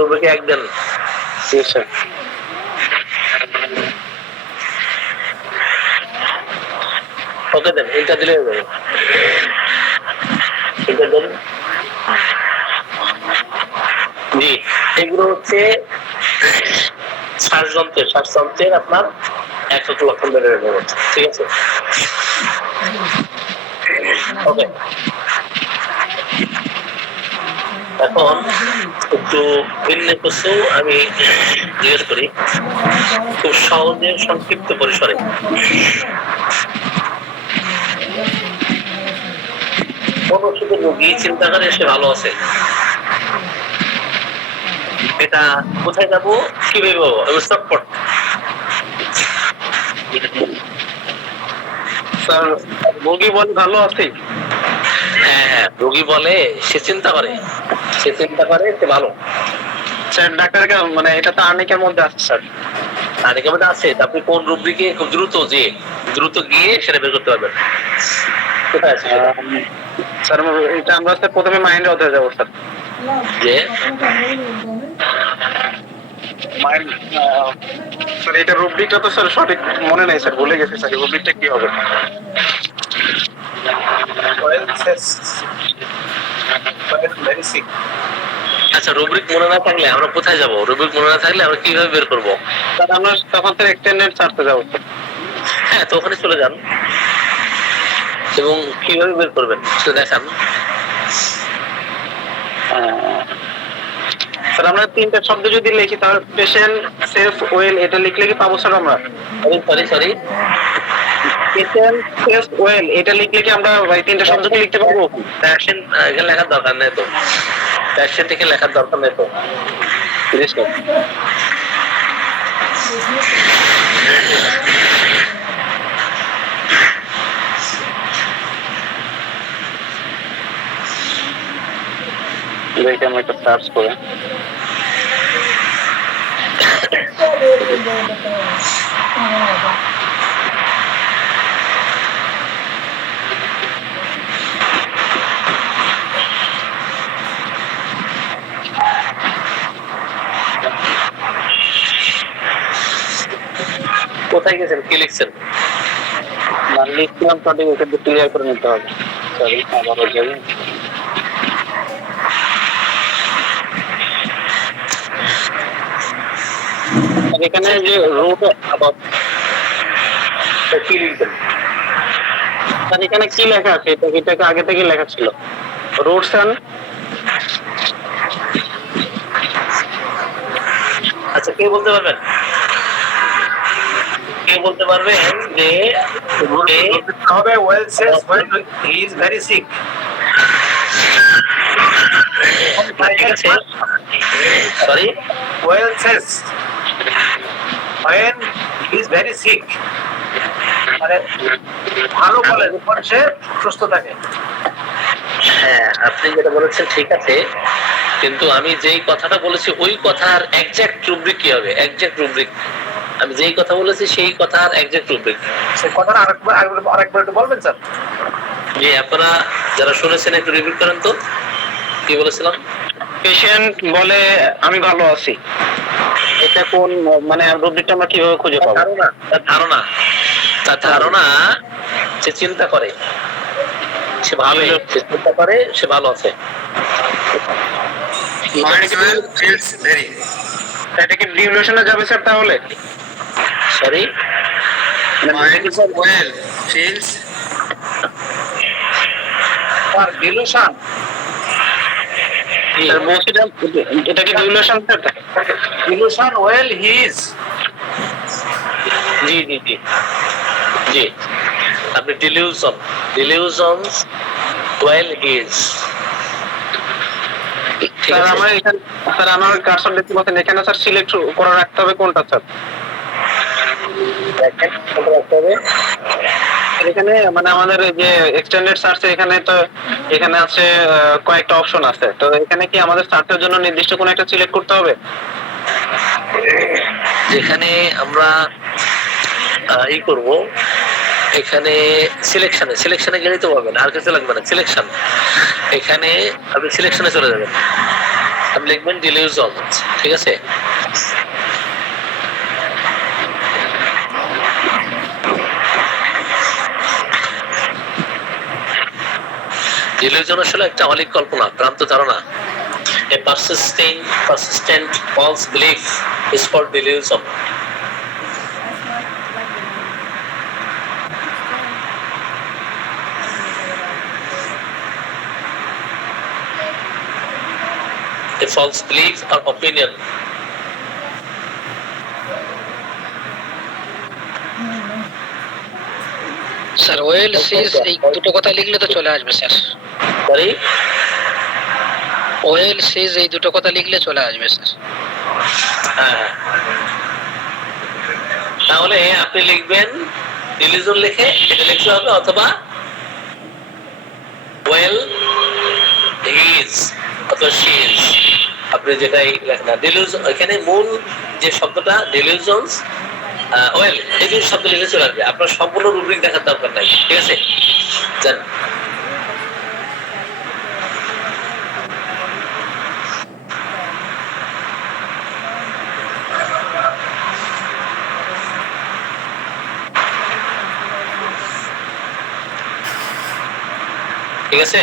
বিভাগে এক দেন। ওকে দেন, এটা দিলে হয়ে যাবে। এটা দেন। জি, এগুলো হচ্ছে শ্বাসযন্ত্রের আপনার একক লক্ষণ বেড়ে যাচ্ছে, ঠিক আছে। ওকে, এখন একটু ভিন্ন কিছু আমি জিজ্ঞেস করি, খুব সহজে সংক্ষিপ্ত পরিসরে। কোন শুধু রোগী চিন্তা করে সে ভালো আছে, এটা কোথায় যাবো, কিভাবে পাবো, চটপট। স্যার রোগী বলে ভালো আছে। হ্যাঁ, রোগী বলে সে চিন্তা করে সে ভালো। স্যার ডাক্তারকে মানে এটা তো আর্নিকের মধ্যে আছে স্যার। আর্নিকের মধ্যে আছে, আপনি কোন রুব্রিকে খুব দ্রুত গিয়ে সেটা বের করতে পারবেন। কোথায় আছে স্যার এটা আমরা স্যার প্রথমে মাইন্ডে অধ্যায়ে যাবো স্যার। যে মাইন্ড স্যার এটা রুব্রিকটা তো স্যার সঠিক মনে নেই স্যার, ভুলে গেছি স্যার। রুব্রিকটা কি হবে? very sick. আচ্ছা, রুব্রিক মনে না থাকলে আমরা কোথায় যাব? রুব্রিক মনে না থাকলে আমরা কিভাবে বের করবো? স্যার আমরা তখন স্যার এক্সটেন্ডেড চার্টে যাবো। হ্যাঁ, তো ওখানে চলে যান এবং কিভাবে বের করবেন সেটা দেখান। স্যার আমরা তিনটা শব্দ যদি লিখি তাহলে পেশেন্ট সেফ ওয়েল এটা লিখলে কি পাবো স্যার আমরা? সরি পেশেন্ট সেফ ওয়েল এটা লিখলে কি আমরা ভাই তিনটা শব্দ কি লিখতে পারবো? প্যাশেন্ট এখানে লেখার দরকার নেই তো, প্যাশেন্ট এখানে লেখার দরকার নেই তো। দেখে আমি একটা সার্চ করে কোথায় গেছেন, কি লিখছেন? লিখলাম সঠিক, ওকে ক্লিয়ার করে নিতে হবে। সরি আবার হয়ে যাবে। এখানে যে রুট আবার কি লিখবেন? স্যার এখানে কি লেখা আছে? এটাকে আগে থেকে লেখা ছিল রুটস অ্যান্ড। আচ্ছা, কে বলতে পারবেন যে হবে well says when he is very sick. ঠিক আছে, sorry, Well says when he is very sick. মানে ভালো বলে যখন সে সুস্থ থাকে। হ্যাঁ, আপনি যেটা বলেছেন ঠিক আছে, কিন্তু আমি যেই কথাটা বলেছি ওই কথার এক্সাক্ট রুব্রিক কি হবে? এক্সাক্ট রুব্রিক আমি যেই কথা বলেছি সেই কথার এক্সাক্ট রুব্রিক। সেই কথাটা আরেকবার একটু বলবেন স্যার? জি, আপনারা যারা শুনেছেন একটু রিপিট করেন তো, কি বলেছিলাম? পেশেন্ট বলে আমি ভালো আছি, এটা কোন মানে রুব্রিকটা আমরা কিভাবে খুঁজে পাবো? তার ধারণা সে চিন্তা করে সে ভালো, সে চিন্তা করে সে ভালো আছে। এটা কি ডিউরেশনে যাবে স্যার তাহলে? সরি, আবার ডিলুশন। স্যার বলছিলাম এটা কি delusion sir? Delusion well his. জি জি জি। জি, আপনি ডিলিউশন ওয়েল হিজ। ঠিক স্যার আছে, আমার এখানে, স্যার আমার কার্সর দেখতে পাচ্ছেন এখানে স্যার সিলেক্ট করে রাখতে হবে কোনটা স্যার? দেখেন কোনটা রাখতে হবে। এখানে মানে আমাদের এই যে এক্সটেন্ডেড সার্চ এখানে তো এখানে আছে কয়েকটা অপশন আছে, তো এখানে কি আমাদের সার্চের জন্য নির্দিষ্ট কোনো একটা সিলেক্ট করতে হবে? যেখানে আমরা ই করব, এখানে সিলেকশনে গেলেই তো পাবেন, আর কিছু লাগবে না। সিলেকশন, এখানে আপনি সিলেকশনে চলে যাবেন, আপনি লিখবেন ডিলিউশন। ঠিক আছে, ডিলিউশন আসলে একটা অলিক কল্পনা, ভ্রান্ত ধারণা। A persistent false belief is called delusion. A false belief or opinion. Sir well সিজ এই দুটো কথা লিখলে তো চলে আসবে স্যার। Sorry? ওয়েল সিজ এই দুটো কথা লিখলে চলে আসবে স্যার। হ্যাঁ, তাহলে আপনি লিখবেন ডিলিউশন লিখে এটা লিখতে হবে, অথবা ওয়েল হিজ অথবা শি ইজ, আপনি যেটাই লেখেন না। ডিলিউশন এখানে মূল যে শব্দটা ডিলিউশনস ওয়েল, এই দুই শব্দ লিখে চলে আসবে, আপনার সম্পূর্ণ রুব্রিক দেখার দরকার নাই। ঠিক আছে, জান। ঠিক আছে,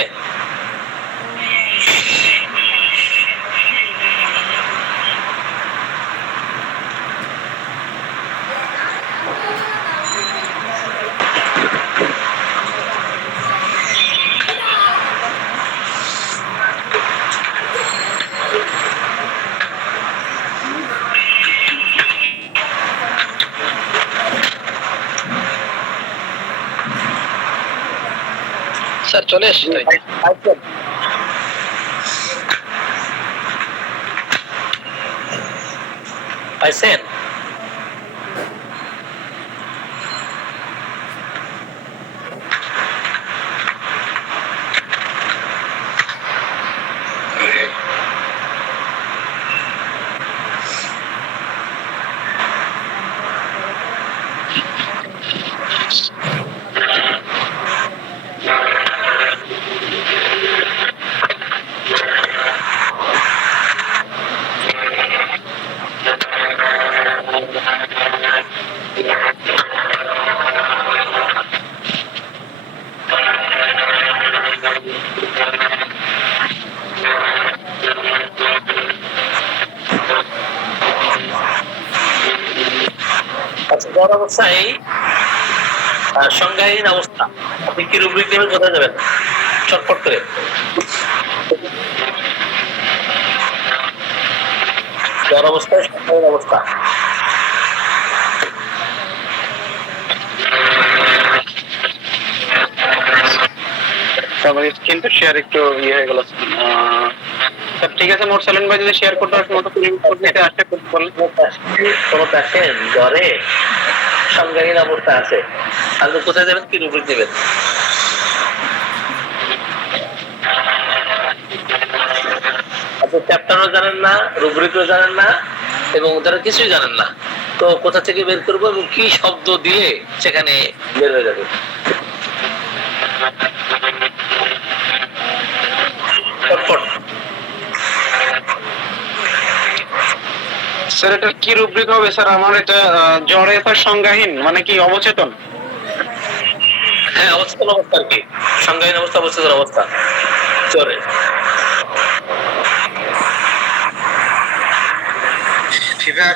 স্যার চলে এসছি তাই। পাইছেন? আচ্ছা, জ্বর অবস্থায় সংজ্ঞাহীন অবস্থা, আপনি কি রুব্রিক নেবেন, কোথায় যাবেন চটপট করে? জ্বর অবস্থায় সংজ্ঞাহীন অবস্থা। আমার স্ক্রিনটা শেয়ার একটু ইয়ে হয়ে গেল স্যার। ঠিক আছে, মোট সালেন ভাই যদি শেয়ার করতে আসে মতো করতে আসতে বলেন। কোন পেশেন্ট জ্বরে সংজ্ঞাহীন অবস্থা আছে, আপনি কোথায় যাবেন, কি রুব্রিক নেবেন? আপনি চ্যাপ্টারও জানেন না, রুব্রিকও জানেন না, এবং তারা কিছুই জানেন না, তো কোথা থেকে বের করবো এবং কি শব্দ দিয়ে সেখানে বের হয়ে যাবে? স্যার এটা কি রুব্রিক হবে স্যার? আমার এটা জ্বরে স্যার সংজ্ঞাহীন মানে কি অবচেতন? হ্যাঁ, অবচেতন অবস্থা আর কি, সংজ্ঞাহীন অবস্থা, অবচেতন অবস্থা জ্বরে। Fever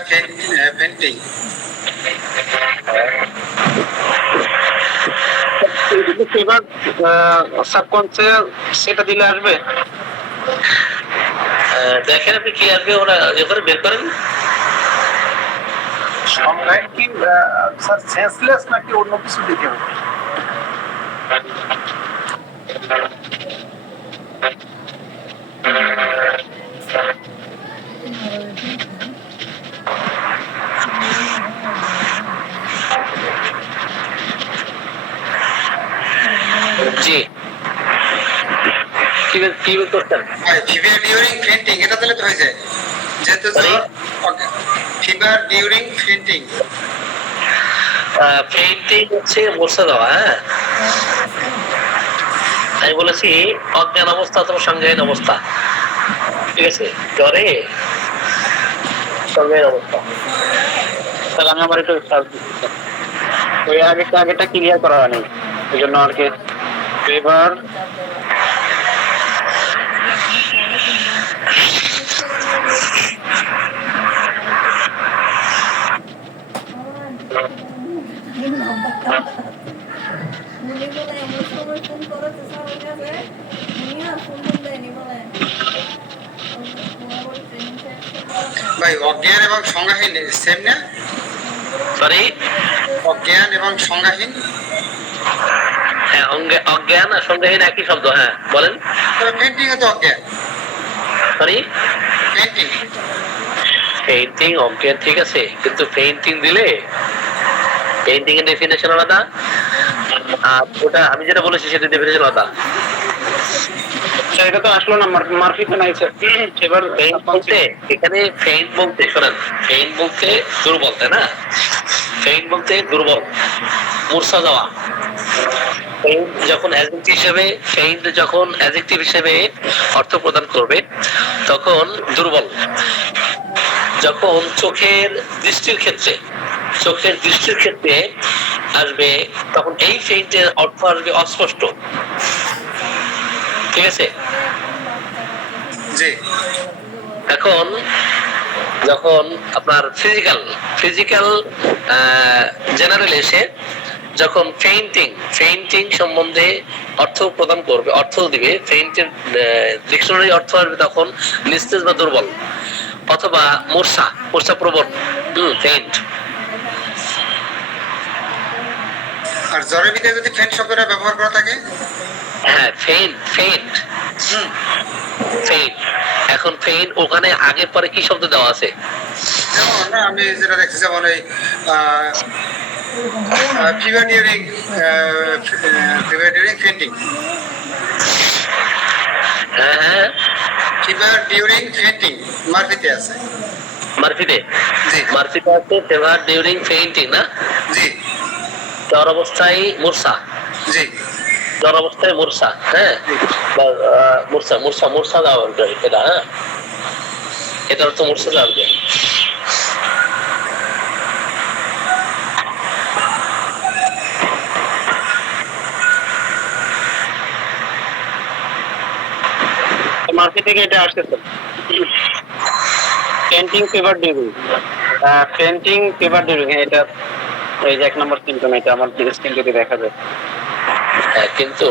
fainting. ফিভার সাবকনসিয়াস সেটা দিলে আসবে? দেখেন আপনি কি আসবে, ওরা যে করে বের করেন। সংজ্ঞায় কি স্যার সেন্সলেস নাকি অন্য কিছু দিতে হবে? জি, কি করতেন? ফিভার ডিউরিং ফেন্টিং এটা তাহলে তো হয়ে যায়, যেহেতু ফিভার ডিউরিং ফেন্টিং। ফেইন্টিং হচ্ছে মূর্ছা দেওয়া। হ্যাঁ, আমি বলেছি অজ্ঞান অবস্থা অথবা সংজ্ঞাহীন অবস্থা, ঠিক আছে? জ্বরে সংজ্ঞাহীন অবস্থা। তাহলে আমি আবার একটু ওই আগেটা ক্লিয়ার করা হয়নি, এই জন্য আর কি। ফিভার ভাই অজ্ঞান এবং সংজ্ঞাহীন সেম না? সরি, অজ্ঞান এবং সংজ্ঞাহীন হ্যাঁ, অজ্ঞান আর সংজ্ঞাহীন একই শব্দ। হ্যাঁ বলেন। পেন্টিং তো অজ্ঞান, সরি, পেন্টিং পেইন্টিং অজ্ঞান, ঠিক আছে, কিন্তু পেইন্টিং দিলে পেইন্টিং এর ডেফিনেশন আলাদা, আর ওটা আমি যেটা বলেছি সেটা ডেফিনেশন আলাদা। এটা তো আসলো না, মার্ফিতে নাই স্যার। এবার ফেইন্ট বলতে এখানে ফেইন্ট বলতে শোনেন, ফেইন্ট বলতে দুর্বল, তাই না? ফেইন্ট বলতে দুর্বল, মূর্ছা যাওয়া। ফেইন্ট যখন অ্যাডজেক্টিভ হিসেবে, ফেইন্ট যখন অ্যাডজেক্টিভ হিসেবে অর্থ প্রদান করবে তখন দুর্বল। যখন চোখের দৃষ্টির ক্ষেত্রে আসবে তখন এই ফেইন্টের অর্থ আসবে অস্পষ্ট, ঠিক আছে? জি। এখন যখন আপনার ফিজিক্যাল জেনারেল এসে যখন ফেইন্টিং সম্বন্ধে অর্থ প্রদান করবে, অর্থ দিবে, ফেইন্টের ডিকশনারি অর্থ আসবে তখন নিস্তেজ বা দুর্বল, অথবা মূর্ছা প্রবণ। ফেইন্ট। আর জ্বরের ভিতরে যদি ফেন্ট শব্দটা ব্যবহার করা থাকে, হ্যাঁ, ফেইন্ট। এখন ফেইন্ট ওখানে আগে পরে কি শব্দ দেওয়া আছে? যেমন আমি যেটা দেখছি, যেমন এই ফিভার ডিউরিং ফেন্টিং, হ্যাঁ, ফিভার ডিউরিং ফেন্টিং মার্ফিতে আছে। মার্ফিতে জি। আছে ফিভার ডিউরিং ফেইন্টিং, না? জি জ্বর অবস্থায় মূর্ছা, জি জ্বর অবস্থায় মূর্ছা, হ্যাঁ, বা মূর্ছা যাওয়া এটা, হ্যাঁ, এটা অর্থ মূর্ছা যাওয়া। মার্ফি থেকে এটা আসতেছে। পেন্টিং ফিভার ডিউরিং, এটা এই যে 1 নম্বর সিম্পটম, এটা আমার স্ক্রিন যদি দেখা যায়। হ্যাঁ, কিন্তু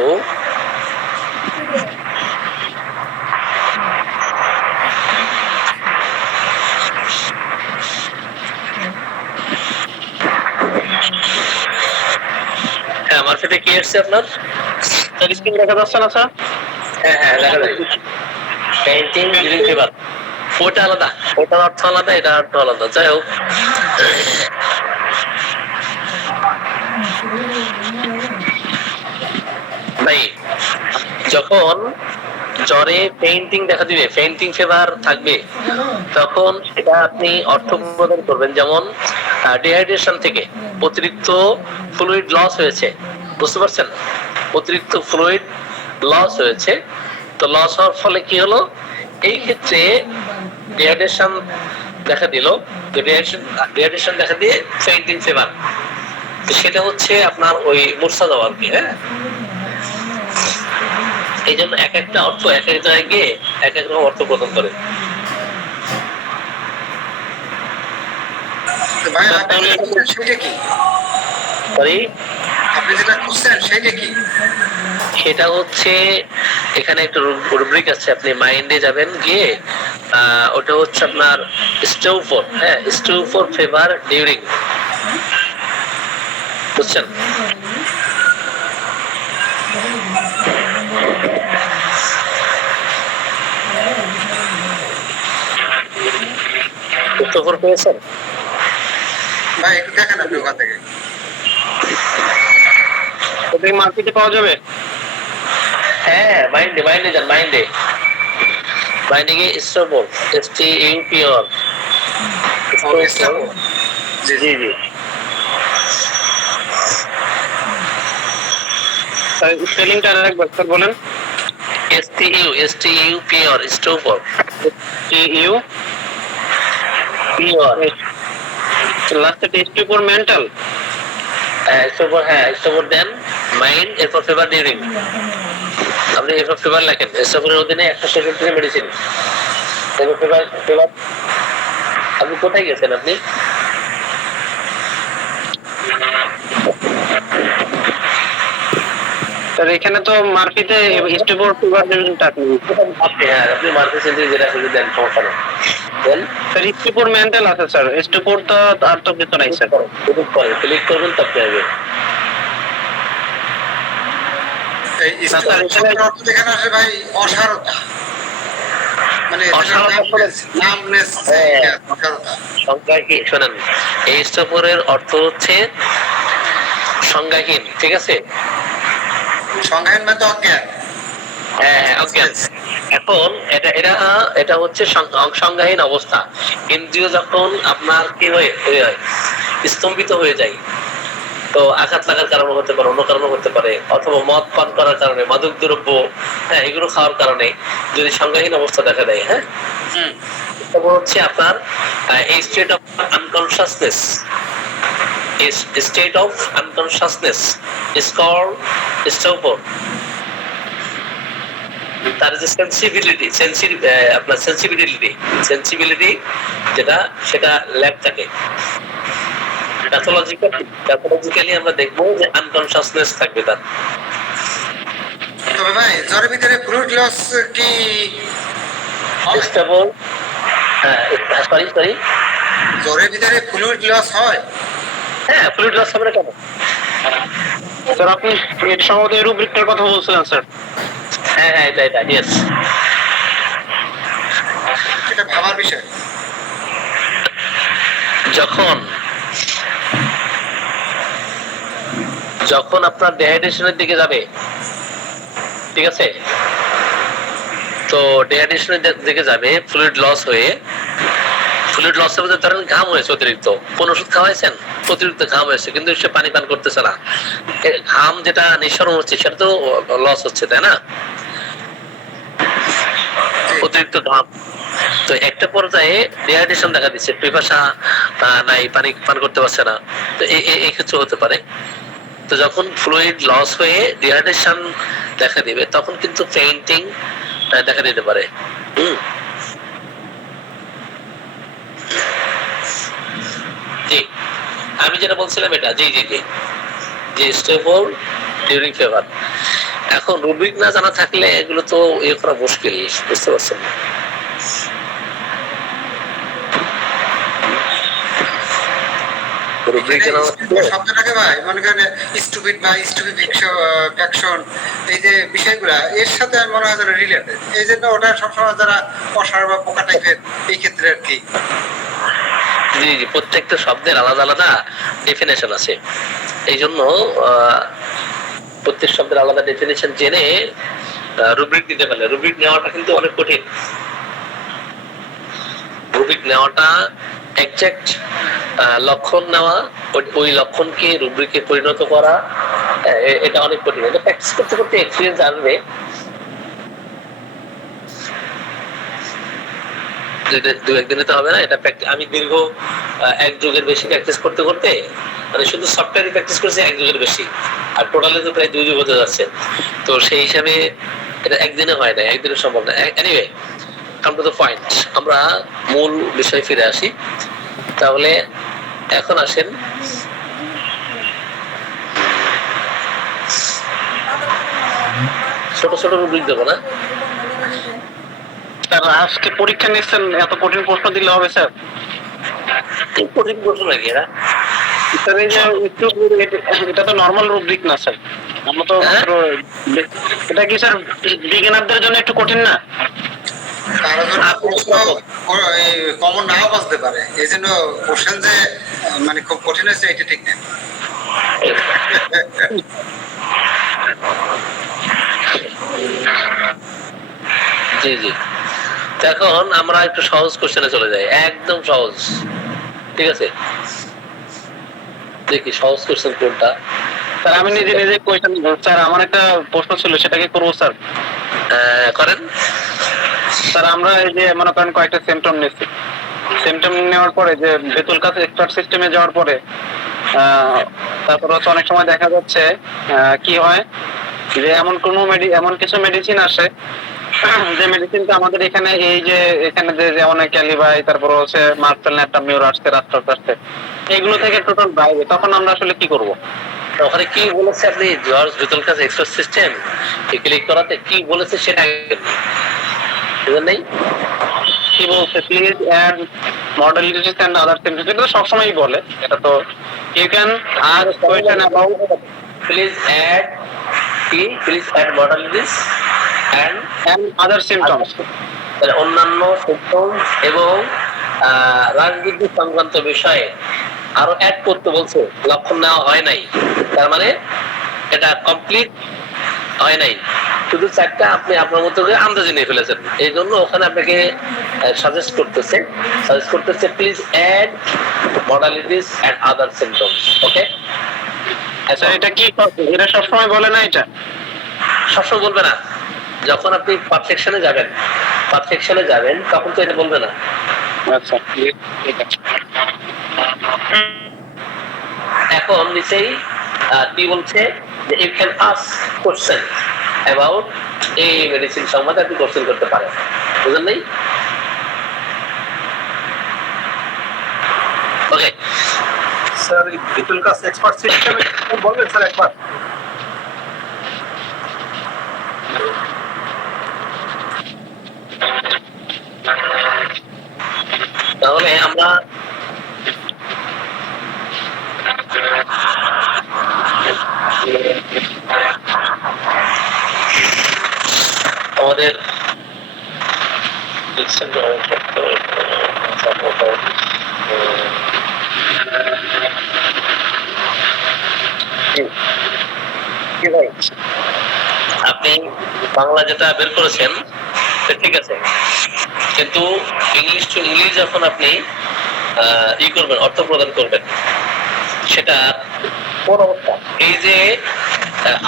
হ্যাঁ, মার্কেটে কি আসছে আপনার? স্ক্রিন দেখা যাচ্ছে না স্যার? হ্যাঁ, দেখা যাচ্ছে। পেইন্টিং ডিউরিং ফিভার, ওটা আলাদা, ওটার অর্থ আলাদা, এটা অর্থ আলাদা। যাই হোক, ভাই যখন জ্বরে পেইন্টিং দেখা দিবে, পেইন্টিং ফিভার থাকবে, তখন সেটা আপনি অর্থ প্রদান করবেন। যেমন ডিহাইড্রেশন থেকে অতিরিক্ত ফ্লুইড লস হয়েছে, বুঝতে পারছেন? অতিরিক্ত ফ্লুইড লস হয়েছে, তো লস হওয়ার ফলে কি হলো, এই ক্ষেত্রে ডিহাইড্রেশন দেখা দিল, ডিহাইড্রেশন দেখা দিয়ে পেইন্টিং ফিভার, সেটা হচ্ছে আপনার ওই মূর্ছা যাওয়া আর কি। হ্যাঁ, এই জন্য এক একটা অর্থ এক এক জায়গায় গিয়ে এক এক রকম অর্থ প্রদান করে। তো ভাই আপনার সেটা কি? সরি, আপনি যেটা খুঁজছেন সেটা কি? সেটা হচ্ছে এখানে একটা রুব্রিক আছে, আপনি মাইন্ডে যাবেন, গিয়ে ওটা হচ্ছে আপনার স্টোভ ফর, হ্যাঁ স্টোভ ফর ফেভার ডিউরিং, বুঝছেন? স্টোভ পেয়েছেন? ভাই একটু দেখেন আপনি ওখান থেকে। ওটা কি মার্কেটে পাওয়া যাবে? হ্যাঁ মাইন্ডে যান, মাইন্ডে গিয়ে স্টোভ, STUPR, জি জি জি। স্পেলিংটা আরেকবার স্যার বলেন। STUPR, স্টোভ, TU PR, লাস্টে টেস্টি ফর মেন্টাল। স্টোভ, হ্যাঁ স্টোভ দেন মাইন্ড, এরপর ফেভার ডিউরিং, আপনি এরপর ফেভার লেখেন, স্টোভের অধীনে 163 মেডিসিন, এরপর ফেভার। আপনি কোথায় গেছেন আপনি? স্যার এখানে তো মার্কেটে স্টেবল ফিভার ডিভিশনটা আপনি হ্যাঁ আপনি মার্কেট সেন্টারে যেটা খুঁজে দেন, সমস্যা নেই দেন। স্যার স্টেপর মেন্টাল আছে স্যার, স্টেপর তো আর তো কিছু নাই স্যার। ক্লিক করবেন তারপরে আসবে। এই স্টোরের অর্থ যেখানে আসে ভাই অসারতা, মানে নামনেস, অসারতা। সংজ্ঞা কি শোনেন, এই স্টোরের অর্থ হচ্ছে সংজ্ঞাহীন, ঠিক আছে? সংজ্ঞাহীন মানে তো অজ্ঞান। হ্যাঁ অজ্ঞান। এখন এটা হচ্ছে সংজ্ঞাহীন অবস্থা। ইন্দ্রিয় যখন আপনার কি হয় স্তম্ভিত হয়ে যায়, তো আঘাত লাগার কারণে হতে পারে, অন্য কারণে হতে পারে, অথবা মদ পান করার কারণে, মাদক দ্রব্য, হ্যাঁ এগুলো খাওয়ার কারণে যদি সংজ্ঞাহীন অবস্থা দেখা দেয়, হ্যাঁ তখন হচ্ছে আপনার এই state of unconsciousness, state of unconsciousness is called stupor. তার যে আপনার সেন্সিবিলিটি যেটা, সেটা ল্যাব থাকে। প্যাথোলজিক্যালি আমরা দেখবো যে আনকনসিয়াসনেস থাকবে তার। তবে ভাই জ্বরের ভিতরে ফ্লুইড লস কি স্টেবল? হ্যাঁ সরি, জ্বরের ভিতরে ফ্লুইড লস হয়? হ্যাঁ ফ্লুইড লস হবে না কেন? স্যার আপনি এর সম্বন্ধে রুব্রিকটার কথা বলছিলেন স্যার। হ্যাঁ এটা ইয়েস। এটা ভাবার বিষয়। যখন আপনার ডিহাইড্রেশনের দিকে যাবে, ঠিক আছে, তো ডিহাইড্রেশনের দিকে যাবে, ফ্লুইড লস হবে, ধরেন ঘাম হয়েছে অতিরিক্ত, কোন ওষুধ খাওয়াইছেন, অতিরিক্ত ঘাম হয়েছে কিন্তু সে পানি পান করতেছে না, ঘাম যেটা নিঃসরণ হচ্ছে সেটা তো লস হচ্ছে, তাই না? অতিরিক্ত ঘাম, তো একটা পর্যায়ে ডিহাইড্রেশন দেখা দিচ্ছে, পিপাসা নাই, পানি পান করতে পারছে না, তো এই ক্ষেত্রে হতে পারে। তো যখন ফ্লুইড লস হয়ে ডিহাইড্রেশন দেখা দিবে, তখন কিন্তু ফেইন্টিং দেখা দিতে পারে। জি আমি যেটা বলছিলাম এটা, জি স্টেবল ডিউরিং ফেভার। এখন রুব্রিক না জানা থাকলে এগুলো তো ইয়ে করা মুশকিল, বুঝতে পারছেন? শব্দটাকে ভাই মনে করেন স্টুপিড বা স্টুপিফিকশন, এই যে বিষয়গুলা এর সাথে আমি মনে হয় রিলেটেড, এই জন্য ওটা সবসময় যারা অসার বা পোকা টাইপের এই ক্ষেত্রে আর কি। জি প্রত্যেকটা শব্দের আলাদা আলাদা ডেফিনেশন আছে, এই জন্য প্রত্যেক শব্দের আলাদা ডেফিনেশন জেনে রুব্রিক দিতে পারলে, রুব্রিক নেওয়াটা কিন্তু অনেক কঠিন। রুব্রিক নেওয়াটা এক্সাক্ট লক্ষণ নেওয়া, ওই লক্ষণকে রুব্রিকে পরিণত করা, এটা অনেক কঠিন। এটা প্র্যাকটিস করতে করতে এক্সপিরিয়েন্স আসবে। দু একদিনে তো হবে না এটা। আমি দীর্ঘ 1 যুগের বেশি প্র্যাকটিস করতে করতে, মানে শুধু সফটওয়্যারে প্র্যাকটিস করেছি 1 যুগের বেশি, আর টোটালে তো প্রায় 2 যুগ হতে যাচ্ছে। তো সেই হিসাবে এটা একদিনে হয় না, একদিনে সম্ভব না। Anyway come to the point, আমরা মূল বিষয়ে ফিরে আসি। তাহলে এখন আসেন ছোট ছোট রুব্রিক দেবো না? স্যার আজকে পরীক্ষা নিচ্ছেন, এত কঠিন প্রশ্ন দিলে হবে স্যার? খুব কঠিন প্রশ্ন নাকি এরা? স্যার এই যে এটা তো নর্মাল রুব্রিক না স্যার, আমরা তো মাত্র এটা কি স্যার বিগিনারদের জন্য একটু কঠিন না? কারো জন্য প্রশ্ন কমন নাও বাঁচতে পারে, এই জন্য কোশ্চেন যে মানে খুব কঠিন হয়েছে এটা ঠিক না। জি জি। এখন আমরা একটু সহজ কোশ্চেনে চলে যাই, একদম সহজ। ঠিক আছে, দেখি সহজ কোশ্চেন কোনটা। স্যার আমি নিজে নিজে কোয়েশ্চেন, স্যার আমার একটা প্রশ্ন ছিল, সেটাকে করবো স্যার? করেন। স্যার আমরা এই যে মনে করেন কয়েকটা সিমটম নিচ্ছি, সিমটম নেওয়ার পরে যে ভেতুল কাছে এক্সপার্ট সিস্টেমে যাওয়ার পরে তারপর হচ্ছে অনেক সময় দেখা যাচ্ছে কি হয় যে এমন কিছু মেডিসিন আসে যে মেডিসিনটা আমাদের এখানে এই যে এখানে যে যেমন ক্যালিবাই, তারপর হচ্ছে মার্সেল ন্যাটামিউর আসছে, রাস্তাতে এগুলো থেকে টোটাল বাইরে, তখন আমরা আসলে কি করব? ওখানে কি বলেছে আপনি জর্জ ভিতল কাছে এক্সপার্ট সিস্টেম ক্লিক করাতে কি বলেছে সেটা বুঝলেন নাই? কি বলছে? Please add modalities and other symptoms, এটা তো সবসময়ই বলে, এটা তো you can ask question about please add modalities and other symptoms, অন্যান্য সিমটম এবং রাজনীতি সংক্রান্ত বিষয়ে আরো অ্যাড করতে বলছে। লক্ষণ নেওয়া হয় নাই, তার মানে এটা কমপ্লিট হয় নাই, শুধু চারটা আপনি আপনার মতো করে আন্দাজে নিয়ে ফেলেছেন। এই জন্য ওখানে আপনাকে সাজেস্ট করতেছে please add modalities and other symptoms. Okay, আচ্ছা এটা কি এটা সবসময় বলে না? এটা সবসময় বলবে না, যখন আপনি পারফেকশনে যাবেন তখন তো এটা বলবে না। আচ্ছা ঠিক আছে। এখন নিচেই কি বলছে যে you can ask question about এই মেডিসিন সম্বন্ধে আপনি কোশ্চেন করতে পারেন। বুঝলেন নাই? ওকে স্যার এই ভিতুল কাছে এক্সপার্ট সিস্টেম বলবেন স্যার একবার? তাহলে আমরা আমাদের আপনি বাংলা যেটা বের করেছেন ঠিক আছে, কিন্তু ইংলিশ টু ইংলিশ যখন আপনি করবেন, অর্থ প্রদান করবেন, সেটা কোন অবস্থা? এই যে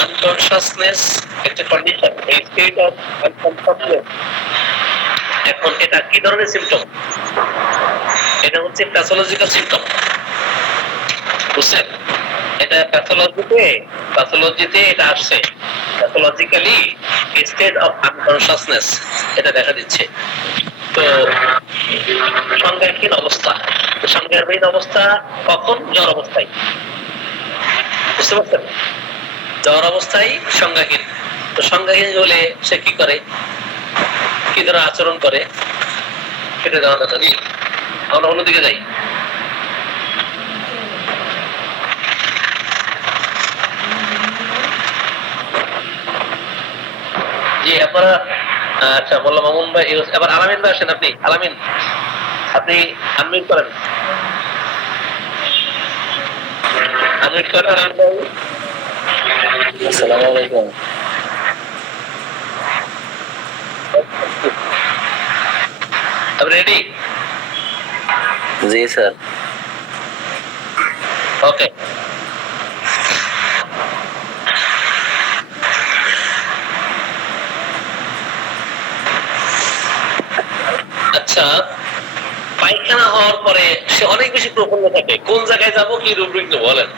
আনকনশাসনেস একটা কন্ডিশন, এই স্টেট অফ আনকনশাসনেস, এখন এটা কি ধরনের সিম্পটম? এটা হচ্ছে প্যাথোলজিক্যাল সিম্পটম, বুঝছেন? এটা প্যাথোলজিতে এটা আসছে, প্যাথোলজিক্যালি স্টেট অফ আনকনশাসনেস এটা দেখা দিচ্ছে। তো সংজ্ঞাহীন অবস্থা কখন? জ্বর অবস্থায়, বুঝতে পারছেন? জ্বর অবস্থায় সংজ্ঞাহীন। তো সংজ্ঞাহীন হলে সে কি করে, কি ধরনের আচরণ করে সেটা জানা জানি। আমরা অন্যদিকে যাই। জি আপনারা, আচ্ছা বললাম মামুন ভাই, এবার আলামিন ভাই আসেন। আপনি আনমিউট করেন। আসসালামু আলাইকুম। আপনি রেডি? জি স্যার। ওকে, আচ্ছা পায়খানা হওয়ার পরে সে অনেক বেশি প্রফুল্ল থাকে, কোন জায়গায় যাবো, কি রুব্রিক নেবো বলেন?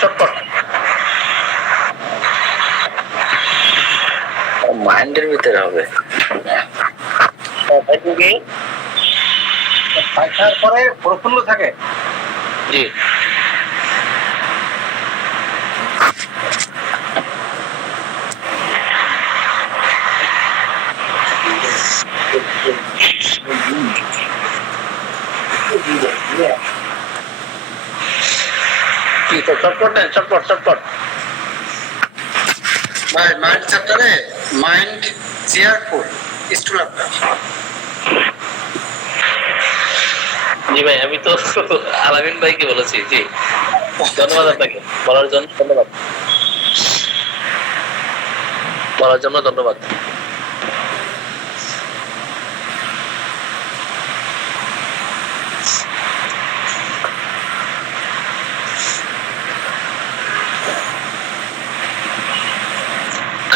চটপট মাইন্ডের ভিতরে হবে। পায়খানার পরে প্রফুল্ল থাকে। জি। কি তো চটপট নেন, চটপট চটপট। ভাই মাইন্ড চ্যাপ্টারে মাইন্ড চেয়ারফুল স্টুল আপনার। জি ভাই, আমি তো আলামিন ভাইকে বলেছি। জি, ধন্যবাদ আপনাকে বলার জন্য, ধন্যবাদ বলার জন্য, ধন্যবাদ।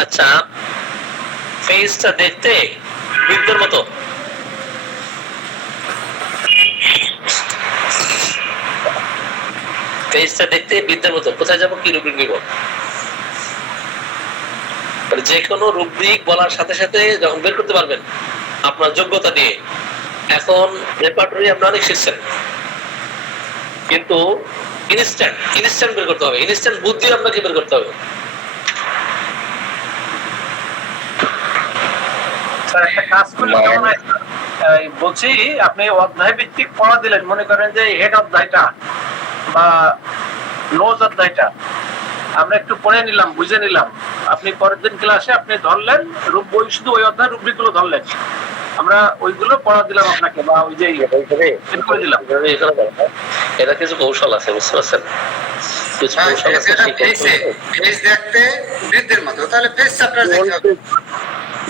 আচ্ছা, ফেসটা দেখতে বৃদ্ধের মতো, ফেসটা দেখতে বৃদ্ধের মতো, কোথায় যাবো, কি রুব্রিক নিব? যে কোনো রুব্রিক বলার সাথে সাথে যখন বের করতে পারবেন আপনার যোগ্যতা দিয়ে। এখন রেপার্টরি আপনার অনেক শিখছেন, কিন্তু ইনস্ট্যান্ট বের করতে হবে, ইনস্ট্যান্ট বুদ্ধি আপনাকে বের করতে হবে। স্যার একটা কাজ করলে কেমন হয়? বলছি আপনি অধ্যায় ভিত্তিক পড়া দিলেন, মনে করেন যে হেড অধ্যায়টা বা নোজ অধ্যায়টা আমরা একটু পড়ে নিলাম, বুঝে নিলাম, আপনি পরের দিন ক্লাসে আপনি ধরলেন বই, শুধু ওই অধ্যায় রুব্রিক গুলো ধরলেন, আমরা ওইগুলো পড়া দিলাম আপনাকে, বা ওই যে করে দিলাম। এটা কিছু কৌশল আছে, বুঝতে পারছেন? কিছু কৌশল আছে। ফেস দেখতে বৃদ্ধের মতো, তাহলে ফেস চ্যাপ্টার দেখতে হবে।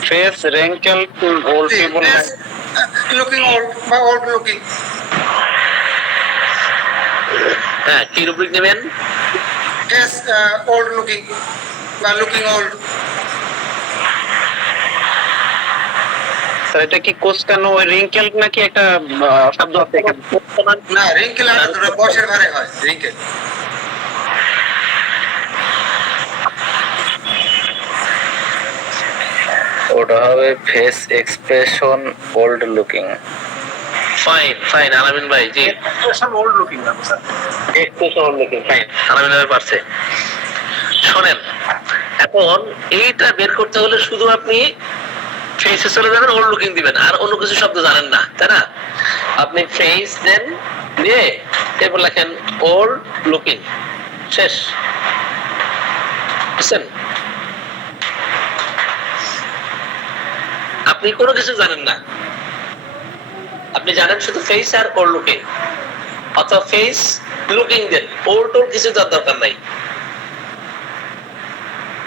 Face wrinkled old people, looking old বা ওল্ড লুকিং। হ্যাঁ, কি রুব্রিক নেবেন? ফেস ওল্ড লুকিং বা লুকিং ওল্ড। স্যার এটা কি কোশ্চেন ওই রিঙ্কেল নাকি একটা শব্দ আছে এখানে? না, রিঙ্কেল আলাদা, বয়সের ভারে হয় রিঙ্কেল। ওটা হবে face expression old looking. Fine আলামিন ভাই। জি, এক্সপ্রেশন ওল্ড লুকিং না sir, expression old looking. Fine, আলামিন ভাই পারছে। শোনেন, এখন এইটা বের করতে হলে শুধু আপনি ফেসে চলে যাবেন, ওল্ড লুকিং দিবেন, আর অন্য কিছু শব্দ জানেন না, তাই না? আপনি ফেস দেন, দিয়ে এরপর লেখেন ওল্ড লুকিং, শেষ। বুঝছেন? আপনি কোনো কিছু জানেন না, আপনি জানেন শুধু ফেস আর ওল্ড লুকিং, অথবা ফেস লুকিং দেন, ওল্ড টোল্ড কিছু তার দরকার নাই,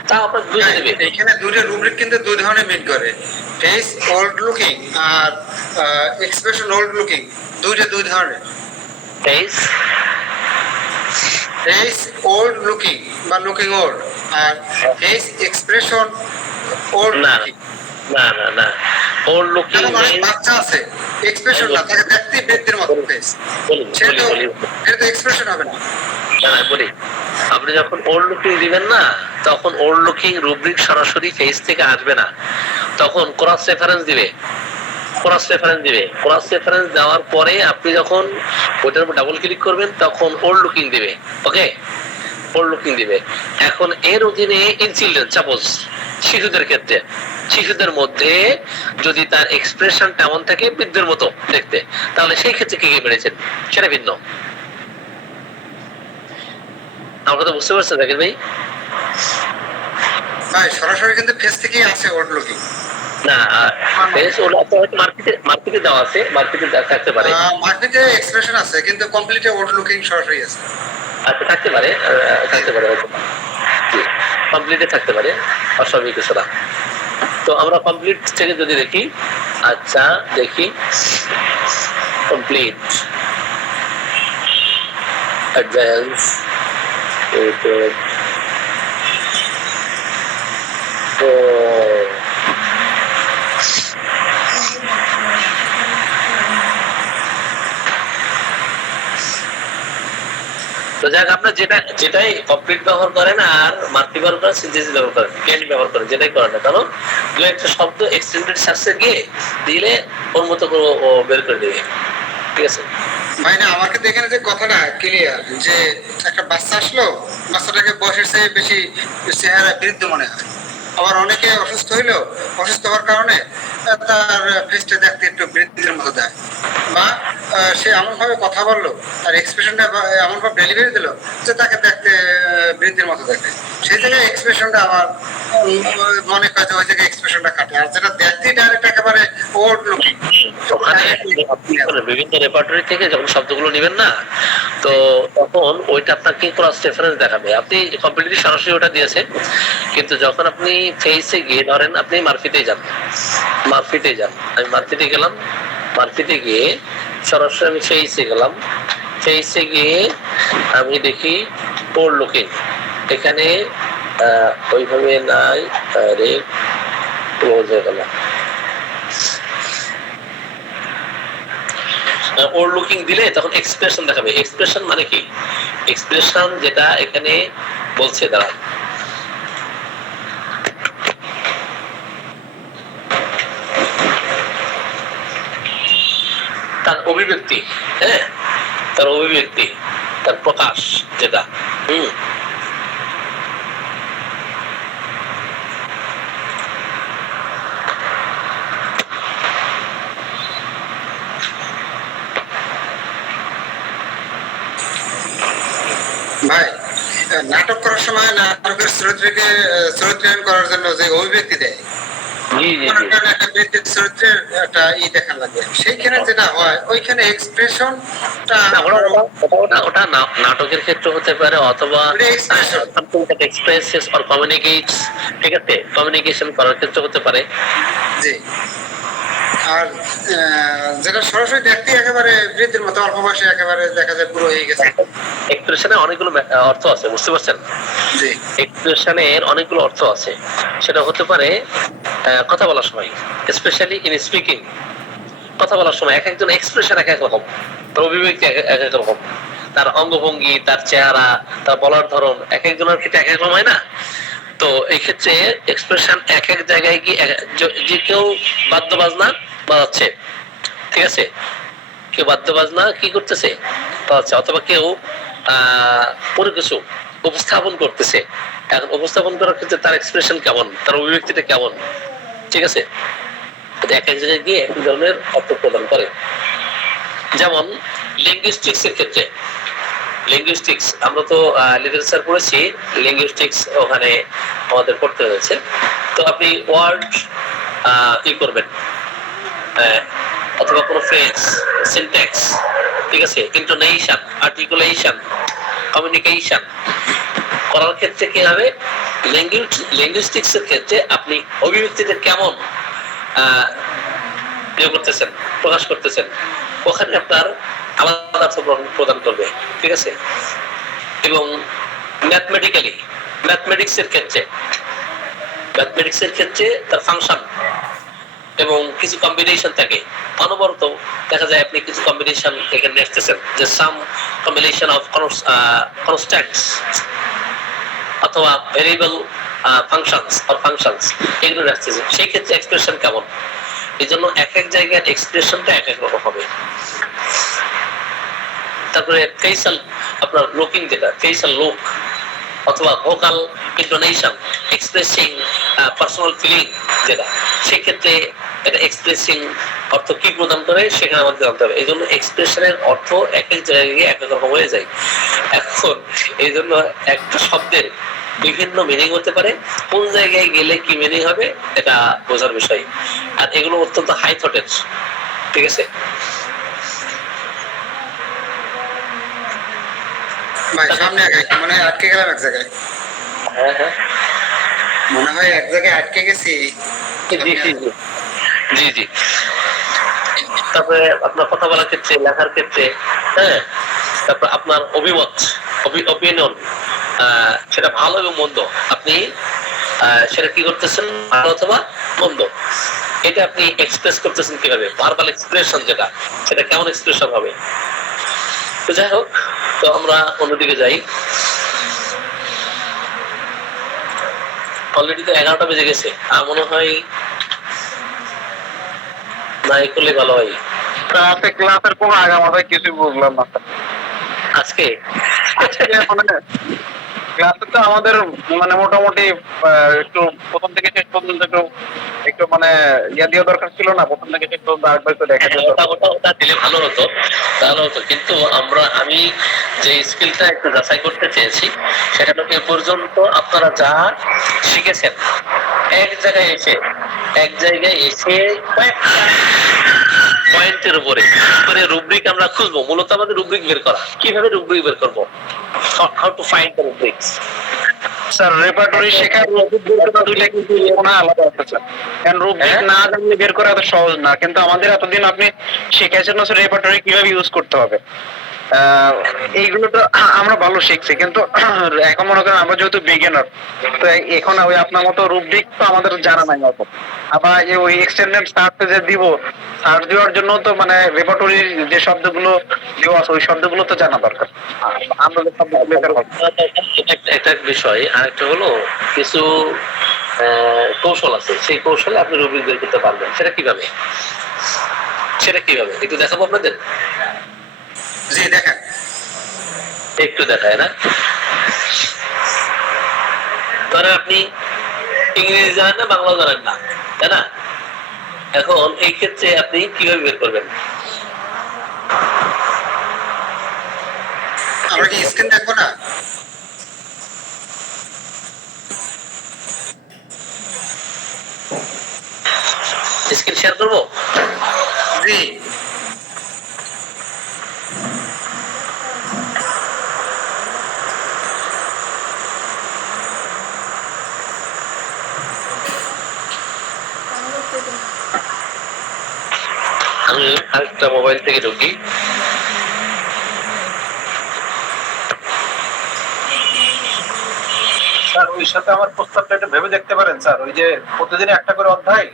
তা আপনার বুঝে নেবে। এখানে দুটো রুব্রিক কিন্তু দুই ধরনের মিট করে, ফেস ওল্ড লুকিং আর এক্সপ্রেশন ওল্ড লুকিং, দুই ধরনের। ফেস ফেস ওল্ড লুকিং বা লুকিং ওল্ড, আর ফেস এক্সপ্রেশন ওল্ড না লুকিং। না, ওল্ড লুকিং বাচ্চা আছে, এক্সপ্রেশন না, তাকে দেখতে বৃদ্ধের মতো ফেস, সেটা তো এক্সপ্রেশন হবে না। বলি, আপনি যখন ওল্ড লুকিং দিবেন না, তখন ওল্ড লুকিং রুব্রিক সরাসরি ফেস থেকে আসবে না, তখন ক্রস রেফারেন্স দিবে। ক্রস রেফারেন্স দেওয়ার পরে আপনি যখন ওটার উপর ডাবল ক্লিক করবেন, তখন ওল্ড লুকিং দিবে। ওকে, ওল্ড লুকিং দিবে। এখন এর অধীনে ইন চিলড্রেন, সাপোজ শিশুদের ক্ষেত্রে, শিশুদের মধ্যে যদি তার এক্সপ্রেশন তেমন থাকে বৃদ্ধের মতো দেখতে, তাহলে সেই ক্ষেত্রে কি বেড়েছেন, সেটা ভিন্ন। আমার কথা বুঝতে পারছেন জাকির ভাই? ভাই সরাসরি কিন্তু ফেস থেকেই আসে ওল্ড লুকিং। না, ফেস ওল্ড মার্কেটে দেওয়া আছে, মার্কেটে থাকতে পারে, মার্কেটে এক্সপ্রেশন আছে, কিন্তু কমপ্লিটলি ওল্ড লুকিং সরাসরি আছে। আচ্ছা, থাকতে পারে হয়তো, কমপ্লিটে থাকতে পারে, অস্বাভাবিক কিছু না। তো আমরা কমপ্লিট থেকে যদি দেখি, আচ্ছা দেখি, কমপ্লিট, অ্যাডভান্স, তো যাক, আপনার যেটাই কমপ্লিট ব্যবহার করেন আর মার্কি ব্যবহার করেন, সিনথেসিস ব্যবহার করেন, কেন ব্যবহার করেন, যেটাই করেন না, কারণ দু একটা শব্দ এক্সটেন্ডেড সার্চে গিয়ে দিলে ওর মতো করে ও বের করে দেবে, ঠিক আছে? ভাই না, আমার কিন্তু এখানে যে কথাটা ক্লিয়ার যে একটা বাচ্চা আসলো, বাচ্চাটাকে বয়সের চেয়ে বেশি চেহারা বৃদ্ধ মনে হয়। আবার অনেকে অসুস্থ হইলো, অসুস্থ হওয়ার কারণে তার ফেসটা দেখতে একটু বৃদ্ধের মতো দেয়, বা সে এমন ভাবে কথা বললো, তার এক্সপ্রেশনটা এমন ভাবে ডেলিভারি দিল যে তাকে দেখতে বৃদ্ধের মতো দেখে। সেই জায়গায় এক্সপ্রেশনটা আমার মনে হয় যে ওই জায়গায় এক্সপ্রেশনটা কাটে। আর যেটা দেখতে ডাইরেক্ট একেবারে ওল্ড লুকিং, ওখানে বিভিন্ন রেপার্টরি থেকে যখন শব্দগুলো নেবেন না, তো তখন ওইটা আপনাকে ক্রস রেফারেন্স দেখাবে। আপনি কম্পিটিটিভ সরাসরি ওটা দিয়েছেন, কিন্তু যখন আপনি ফেসে গিয়ে ধরেন আপনি মার্ফিতে যান, আমি মার্ফিতে গেলাম, মার্ফিতে গিয়ে সরাসরি আমি ফেসে গেলাম, ফেসে গিয়ে আমি দেখি ওল্ড লুকিং, এখানে ওইভাবে নাই, আরে ক্লোজ হয়ে গেল। ওর লুকিং দিলে তখন এক্সপ্রেশন দেখাবে। এক্সপ্রেশন মানে কি? এক্সপ্রেশন যেটা এখানে বলছে, দাঁড়া, তার অভিব্যক্তি, হ্যাঁ, তার অভিব্যক্তি, তার প্রকাশ যেটা, ভাই নাটক করার সময় নাটকের চরিত্রায়ন করার জন্য যে অভিব্যক্তি দেয়, একটা বৃত্তির চরিত্রের একটা দেখান লাগবে, সেইখানে যেটা হয় ওইখানে এক্সপ্রেশনটা ওটা নাটকের ক্ষেত্রে হতে পারে, অথবা এক্সপ্রেসেস অর কমিউনিকেটস, ঠিক আছে, কমিউনিকেশন করার ক্ষেত্রে হতে পারে। জি। আর যেটা সরাসরি দেখতে একেবারে বৃদ্ধির মতো, অল্প বয়সে একেবারে দেখা যায় পুরো হয়ে গেছে। এক্সপ্রেশনের অনেকগুলো অর্থ আছে, বুঝতে পারছেন? জি। এক্সপ্রেশনের অনেকগুলো অর্থ আছে। সেটা হতে পারে কথা বলার সময়, স্পেশালি ইন স্পিকিং, কথা বলার সময় এক একজন এক্সপ্রেশন এক এক রকম, তার অভিব্যক্তি এক এক রকম, তার অঙ্গভঙ্গি, তার চেহারা, তার বলার ধরন এক একজনের ক্ষেত্রে এক এক রকম হয় না? তো এই ক্ষেত্রে এক্সপ্রেশন এক এক জায়গায় গিয়ে যে কেউ বাদ্য বাজনা বাজাচ্ছে, ঠিক আছে, কেউ বাদ্য বাজনা কি করতেছে বাজাচ্ছে, অথবা কেউ পুরো কিছু উপস্থাপন করতেছে। এখন উপস্থাপন করার ক্ষেত্রে তার এক্সপ্রেশন কেমন, তার অভিব্যক্তিটা কেমন, ঠিক আছে, এক এক জায়গায় গিয়ে এক ধরনের অর্থ প্রদান করে। যেমন লিঙ্গুইস্টিক্স এর ক্ষেত্রে, লিঙ্গুইস্টিক্স আমরা তো লিটারেচার পড়েছি, লিঙ্গুইস্টিক্স ওখানে আমাদের পড়তে হয়েছে। তো আপনি ওয়ার্ড কি করবেন, অথবা কোনো ফ্রেজ, সিনট্যাক্স, ঠিক আছে, ইন্টোনেশন, আর্টিকুলেশন, কমিউনিকেশন করার ক্ষেত্রে কি হবে, লিঙ্গুইস্টিক্স এর ক্ষেত্রে আপনি অভিব্যক্তিটা কেমন করতেছেন, প্রকাশ করতেছেন, ওখানে আপনার আলাদা অর্থ প্রদান করবে, ঠিক আছে। এবং ম্যাথমেটিক্স এর ক্ষেত্রে তার ফাংশন এবং কিছু কম্বিনেশন থাকে, অনবরত দেখা যায় আপনি কিছু কম্বিনেশন এখানে আসতেছেন, যে সাম কম্বিনেশন অফ কনস্ট্যান্টস অথবা ভেরিয়েবল ফাংশনস এগুলো আসতেছে, সেই ক্ষেত্রে এক্সপ্রেশন কেমন। এই জন্য এক এক জায়গায় এক্সপ্রেশনটা এক এক রকম হবে। তারপরে ফেসাল, আপনার লুকিং যেটা ফেসাল লুক, অথবা vocal intonation, expressing personal feeling যেটা, সেক্ষেত্রে এটা এক্সপ্রেসিং অর্থ কি প্রদান করে সেখানে আমাদের জানতে হবে। এই জন্য এক্সপ্রেশনের অর্থ এক এক জায়গায় গিয়ে এক এক রকম হয়ে যায়। এখন এই জন্য একটা শব্দের বিভিন্ন মিনিং হতে পারে, কোন জায়গায় গেলে কি মিনিং হবে এটা বোঝার বিষয়। আর এগুলো অত্যন্ত হাই থটের, ঠিক আছে। ভাই সামনে মনে হয় আটকে গেলাম এক জায়গায়, মনে হয় এক জায়গায় আটকে গেছি। জি জি। তারপরে আপনার কথা বলার ক্ষেত্রে, লেখার ক্ষেত্রে, হ্যাঁ, তারপর আপনার অভিমত, অপিনিয়ন, সেটা ভালো এবং মন্দ, আপনি সেটা কি করতেছেন, ভালো অথবা মন্দ, এটা আপনি এক্সপ্রেস করতেছেন কিভাবে, ভার্বাল এক্সপ্রেশন যেটা, সেটা কেমন এক্সপ্রেশন হবে। তো যাই হোক, তো আমরা অন্যদিকে যাই। অলরেডি তো 11টা বেজে গেছে, আর মনে হয় না এই করলে ভালো হয়। ক্লাসের কোনো আগামাথায় কিছু বুঝলাম না স্যার। আজকে আজকে মানে ক্লাসে তো আমাদের মানে মোটামুটি একটু প্রথম থেকে শেষ পর্যন্ত একটু একটু মানে ইয়া দেওয়া দরকার ছিল না, প্রথম থেকে শেষ পর্যন্ত আরেকবার একটু দেখা যেত। ওটা দিলে ভালো হতো, ভালো হতো। কিন্তু আমি যে স্কিলটা একটু যাচাই করতে চেয়েছি সেটা হলো এ পর্যন্ত আপনারা যা শিখেছেন এক জায়গায় এসে কয়েকটা পয়েন্টের উপরে মানে রুব্রিক আমরা খুঁজবো। মূলত আমাদের রুব্রিক বের করা, কিভাবে রুব্রিক বের করবো, how to find the rubrics. Sir repertory শেখার দুইটা কিন্তু আলাদা আছে স্যার, কারণ রুব্রিক না জানলে বের করা এত সহজ না, কিন্তু আমাদের এতদিন আপনি শিখেছেন না রেপার্টরি কিভাবে ইউজ করতে হবে, এইগুলো তো আমরা ভালো শিখছি। কিন্তু এখন মনে করেন আমরা যেহেতু বিগিনার, তো এখন ওই আপনার মতো রুব্রিক তো আমাদের জানা নাই অত। আবার ওই এক্সটেন্ডেড সার্চ যে দিব, সার্চ দেওয়ার জন্য তো মানে রেপার্টরির যে শব্দগুলো দেওয়া আছে ওই শব্দগুলো তো জানা দরকার। আমরা যে শব্দগুলো একটা বিষয়, আরেকটা হলো কিছু কৌশল আছে, সেই কৌশলে আপনি রুব্রিক বের করতে পারবেন। সেটা কিভাবে একটু দেখাবো আপনাদের। জি দেখেন, একটু দেখায় না, ধরেন আপনি ইংরেজি জানেন না, বাংলা জানেন না, তাই না? এখন এই ক্ষেত্রে আপনি কিভাবে বের করবেন? আমরা কি স্ক্রিন দেখবো না? স্ক্রিন শেয়ার করবো? জি আমি আরেকটা মোবাইল থেকে ঢুকি। স্যার ওই সাথে আমার প্রস্তাবটা একটু ভেবে দেখতে পারেন স্যার। ওই যে প্রতিদিন একটা করে অধ্যায়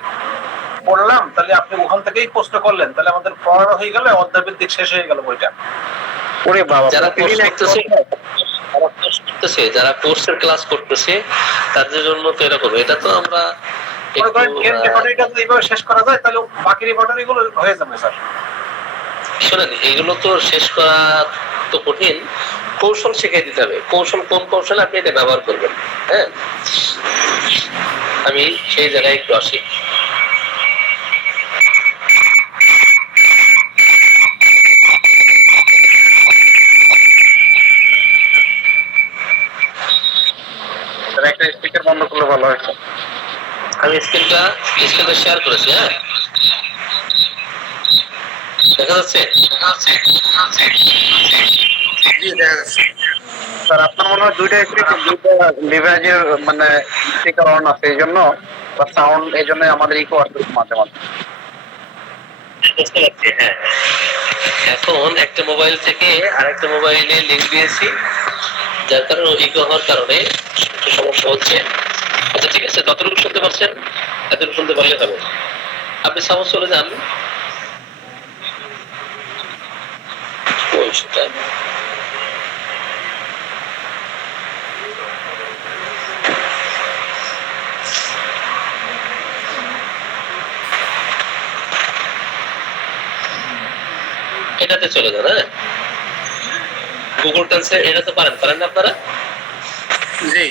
পড়লাম, তাহলে আপনি ওখান থেকেই প্রশ্ন করলেন, তাহলে আমাদের পড়ানো হয়ে গেল, অধ্যায় ভিত্তিক শেষ হয়ে গেল বইটা। ওরে বাবা, যারা যারা কোর্সের ক্লাস করতেছে তাদের জন্য তো এরকম। এটা তো আমরা মনে করেন রেপার্টরিটা যদি এইভাবে শেষ করা যায় তাহলে বাকি রেপার্টরি গুলো হয়ে যাবে স্যার। শোনেন, এগুলো তো শেষ করা তো কঠিন, কৌশল শিখিয়ে দিতে হবে। কৌশল কোন কৌশলে আপনি এটা ব্যবহার করবেন, হ্যাঁ আমি সেই জায়গায় একটু আসি। একটা স্পিকার বন্ধ করলে ভালো হয়েছে। আমি স্ক্রিনটা শেয়ার করেছি, হ্যাঁ দেখা যাচ্ছে? জি দেখা যাচ্ছে। স্যার আপনার মনে হয় দুইটা ডিভাইসের মানে স্পিকার অন আছে, এই জন্য বা সাউন্ড, এই জন্য আমাদের ইকো আসছে মাঝে মাঝে। বুঝতে পারছি, হ্যাঁ। এখন একটা মোবাইল থেকে আরেকটা মোবাইলে লিংক দিয়েছি, যার কারণে ইকো হওয়ার কারণে একটু সমস্যা হচ্ছে। আচ্ছা ঠিক আছে, যতটুকু শুনতে পাচ্ছেন এতটুকু শুনতে পারলে হবে। আপনি সাপোজ চলে যান ওই সেটা এটাতে চলে যান, হ্যাঁ গুগল ট্রান্সলেট এটাতে পারেন না আপনারা? জি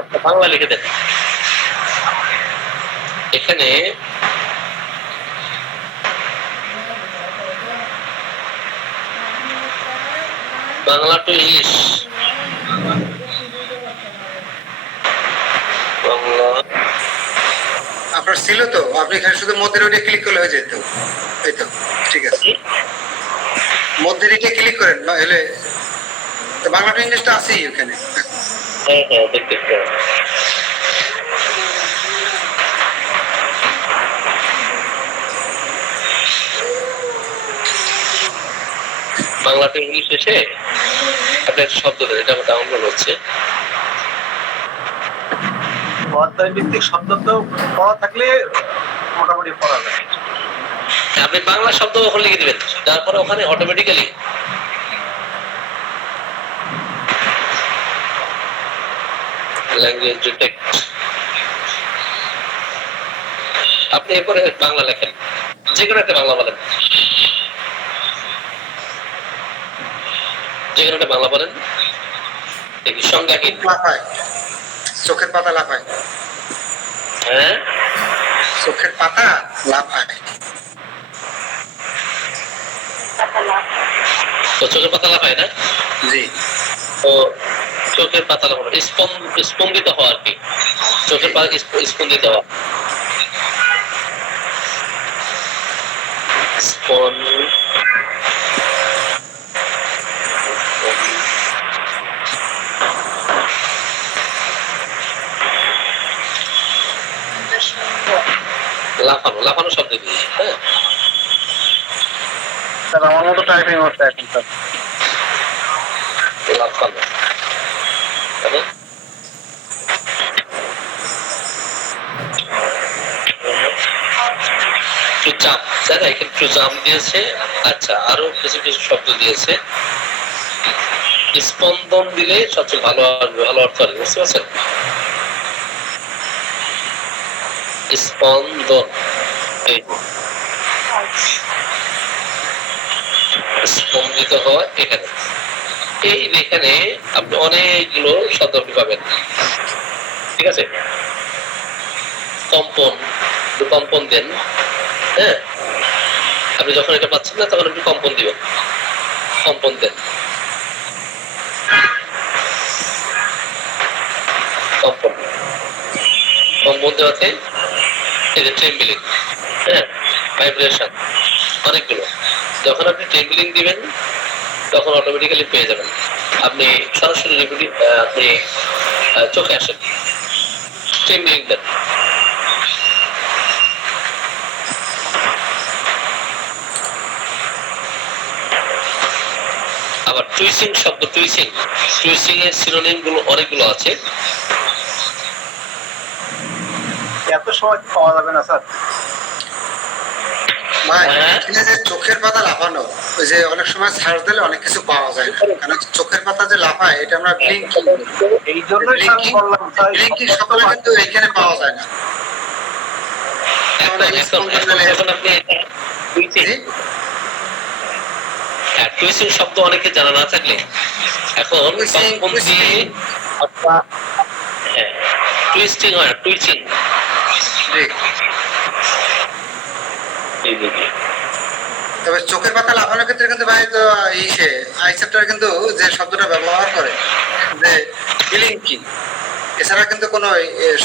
আপনি বাংলা লিখে দেন, এখানে বাংলা টু ইংলিশ, বাংলা আপনার ছিল তো, আপনি এখানে শুধু মধ্যে ওইটা ক্লিক করলে হয়ে যেত। এই তো ঠিক আছে, মধ্যে এটা ক্লিক করেন হলে তো বাংলা টু ইংলিশটা আছেই ওখানে। হ্যাঁ হ্যাঁ দেখতে পারেন। বাংলা টু ইংলিশ এসে আপনি একটা শব্দ দেন, এটা আমার ডাউনলোড হচ্ছে। অধ্যায় ভিত্তিক শব্দ তো পড়া থাকলে মোটামুটি পড়া যায়। আপনি বাংলা শব্দ ওখানে লিখে দিবেন, তারপরে ওখানে অটোমেটিক্যালি ল্যাঙ্গুয়েজ ডিটেক্ট আপনি এরপরে বাংলা লেখেন, যে কোনো একটা বাংলা বলেন, যে কোনো একটা বাংলা বলেন, দেখি সংজ্ঞাহীন। লাফায়, চোখের পাতা লাফায়, হ্যাঁ, চোখের পাতা লাফায়। তো চোখের পাতা লাফায় না? জি, তো চোখের পাতা লাফানো স্পন্দিত হওয়া আর কি, চোখের পাতা স্পন্দিত হওয়া। লাফানো, লাফানো শব্দ দিয়ে, হ্যাঁ, স্যার আমার মতো টাইপিং হচ্ছে এখন স্যার। লাফানো, তাই না? টু জাম্প, স্যার এখানে টু জাম্প দিয়েছে। আচ্ছা, আরো কিছু কিছু শব্দ দিয়েছে। স্পন্দন দিলে সবচেয়ে ভালো ভালো অর্থ হবে, বুঝতে পারছেন? স্পন্দন, এই স্পন্দিত হওয়া এখানে, এই এখানে আপনি অনেকগুলো শব্দ পাবেন, ঠিক আছে? কম্পন, কম্পন দেন, হ্যাঁ, আপনি যখন এটা পাচ্ছেন না তখন আপনি কম্পন দিবেন, কম্পন দেন, কম্পন, কম্পন দেওয়াতে এই যে ট্রেম্বলিং, হ্যাঁ, ভাইব্রেশন, অনেকগুলো। যখন আপনি ট্রেম্বলিং দিবেন তখন অটোমেটিক্যালি পেয়ে যাবেন। আপনি সরাসরি আপনি চোখে আসেন, ট্রেম্বলিং দেন, আবার টুইসিং শব্দ, টুইসিং, টুইসিং এর সিনোনিম গুলো অনেকগুলো আছে। এত সময় পাওয়া যাবে না স্যার। ভাই এখানে যে চোখের পাতা লাফানো, ওই যে অনেক সময় সার্চ দিলে অনেক কিছু পাওয়া যায় না, কারণ চোখের পাতা যে লাফায় এটা আমরা ব্লিঙ্কিং, এই জন্যই স্যার বললাম স্যার, ব্লিঙ্কিং শব্দ কিন্তু এখানে পাওয়া যায় না। এখন আপনি টুইসিং, জি? টুইসিং শব্দ অনেকে জানা না থাকলে এখন কম্পন দিয়ে অথবা টুইস্টিং হয়, টুইচিং, জি। তবে চোখের পাতা লাফানোর ক্ষেত্রে কিন্তু ভাই তো ইসে আই চ্যাপ্টার কিন্তু যে শব্দটা ব্যবহার করে যে ব্লিঙ্কিং, এছাড়া কিন্তু কোনো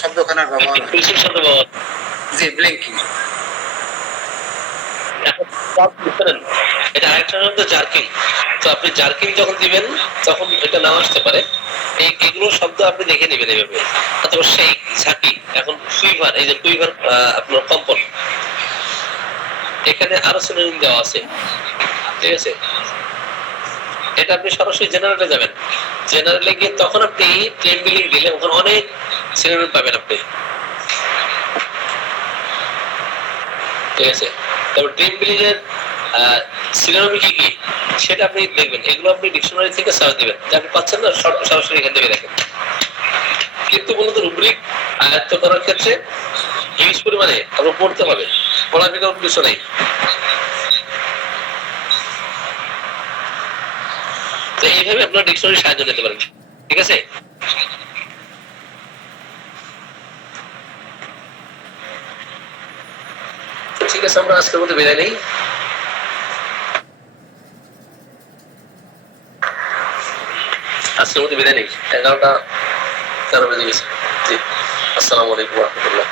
শব্দ ওখানে ব্যবহার হয় না। টুইসিং শব্দ ব্যবহার, জি, ব্লিঙ্কিং। এটা আরেকটা শব্দ জার্কিং। তো আপনি জার্কিং যখন দিবেন তখন এটা নাও আসতে পারে, এগুলো শব্দ আপনি দেখে নেবেন এইভাবে। অথবা শেক, ঝাঁকি, এখন কুইভার, এই যে কুইভার আপনার কম্পন, এখানে আরো সিনোনিম দেওয়া আছে, ঠিক আছে? এটা আপনি সরাসরি জেনারেলে যাবেন, জেনারেলে গিয়ে তখন আপনি ট্রেম্বলিং দিলে ওখানে অনেক সিনোনিম পাবেন আপনি, ঠিক আছে? তবে ট্রেম্বলিং এর সিনোনিম কি কি সেটা আপনি দেখবেন, এগুলো আপনি ডিকশনারি থেকে সার্চ দিবেন, যে আপনি পাচ্ছেন না সরাসরি এখান থেকে দেখেন। কিন্তু মূলত রুব্রিক আয়ত্ত করার ক্ষেত্রে হিউজ পরিমাণে আপনার পড়তে হবে, পড়ার বিকল্প কিছু নেই। তো এইভাবে আপনার ডিকশনারি সাহায্য নিতে পারেন, ঠিক আছে? ঠিক আছে, আমরা আজকের মধ্যে বিদায় নেই। আজকের মধ্যে বিদায় নেই, 11টা 13 বেজে গেছে। জি, আসসালামু আলাইকুম ওয়া রাহমাতুল্লাহ।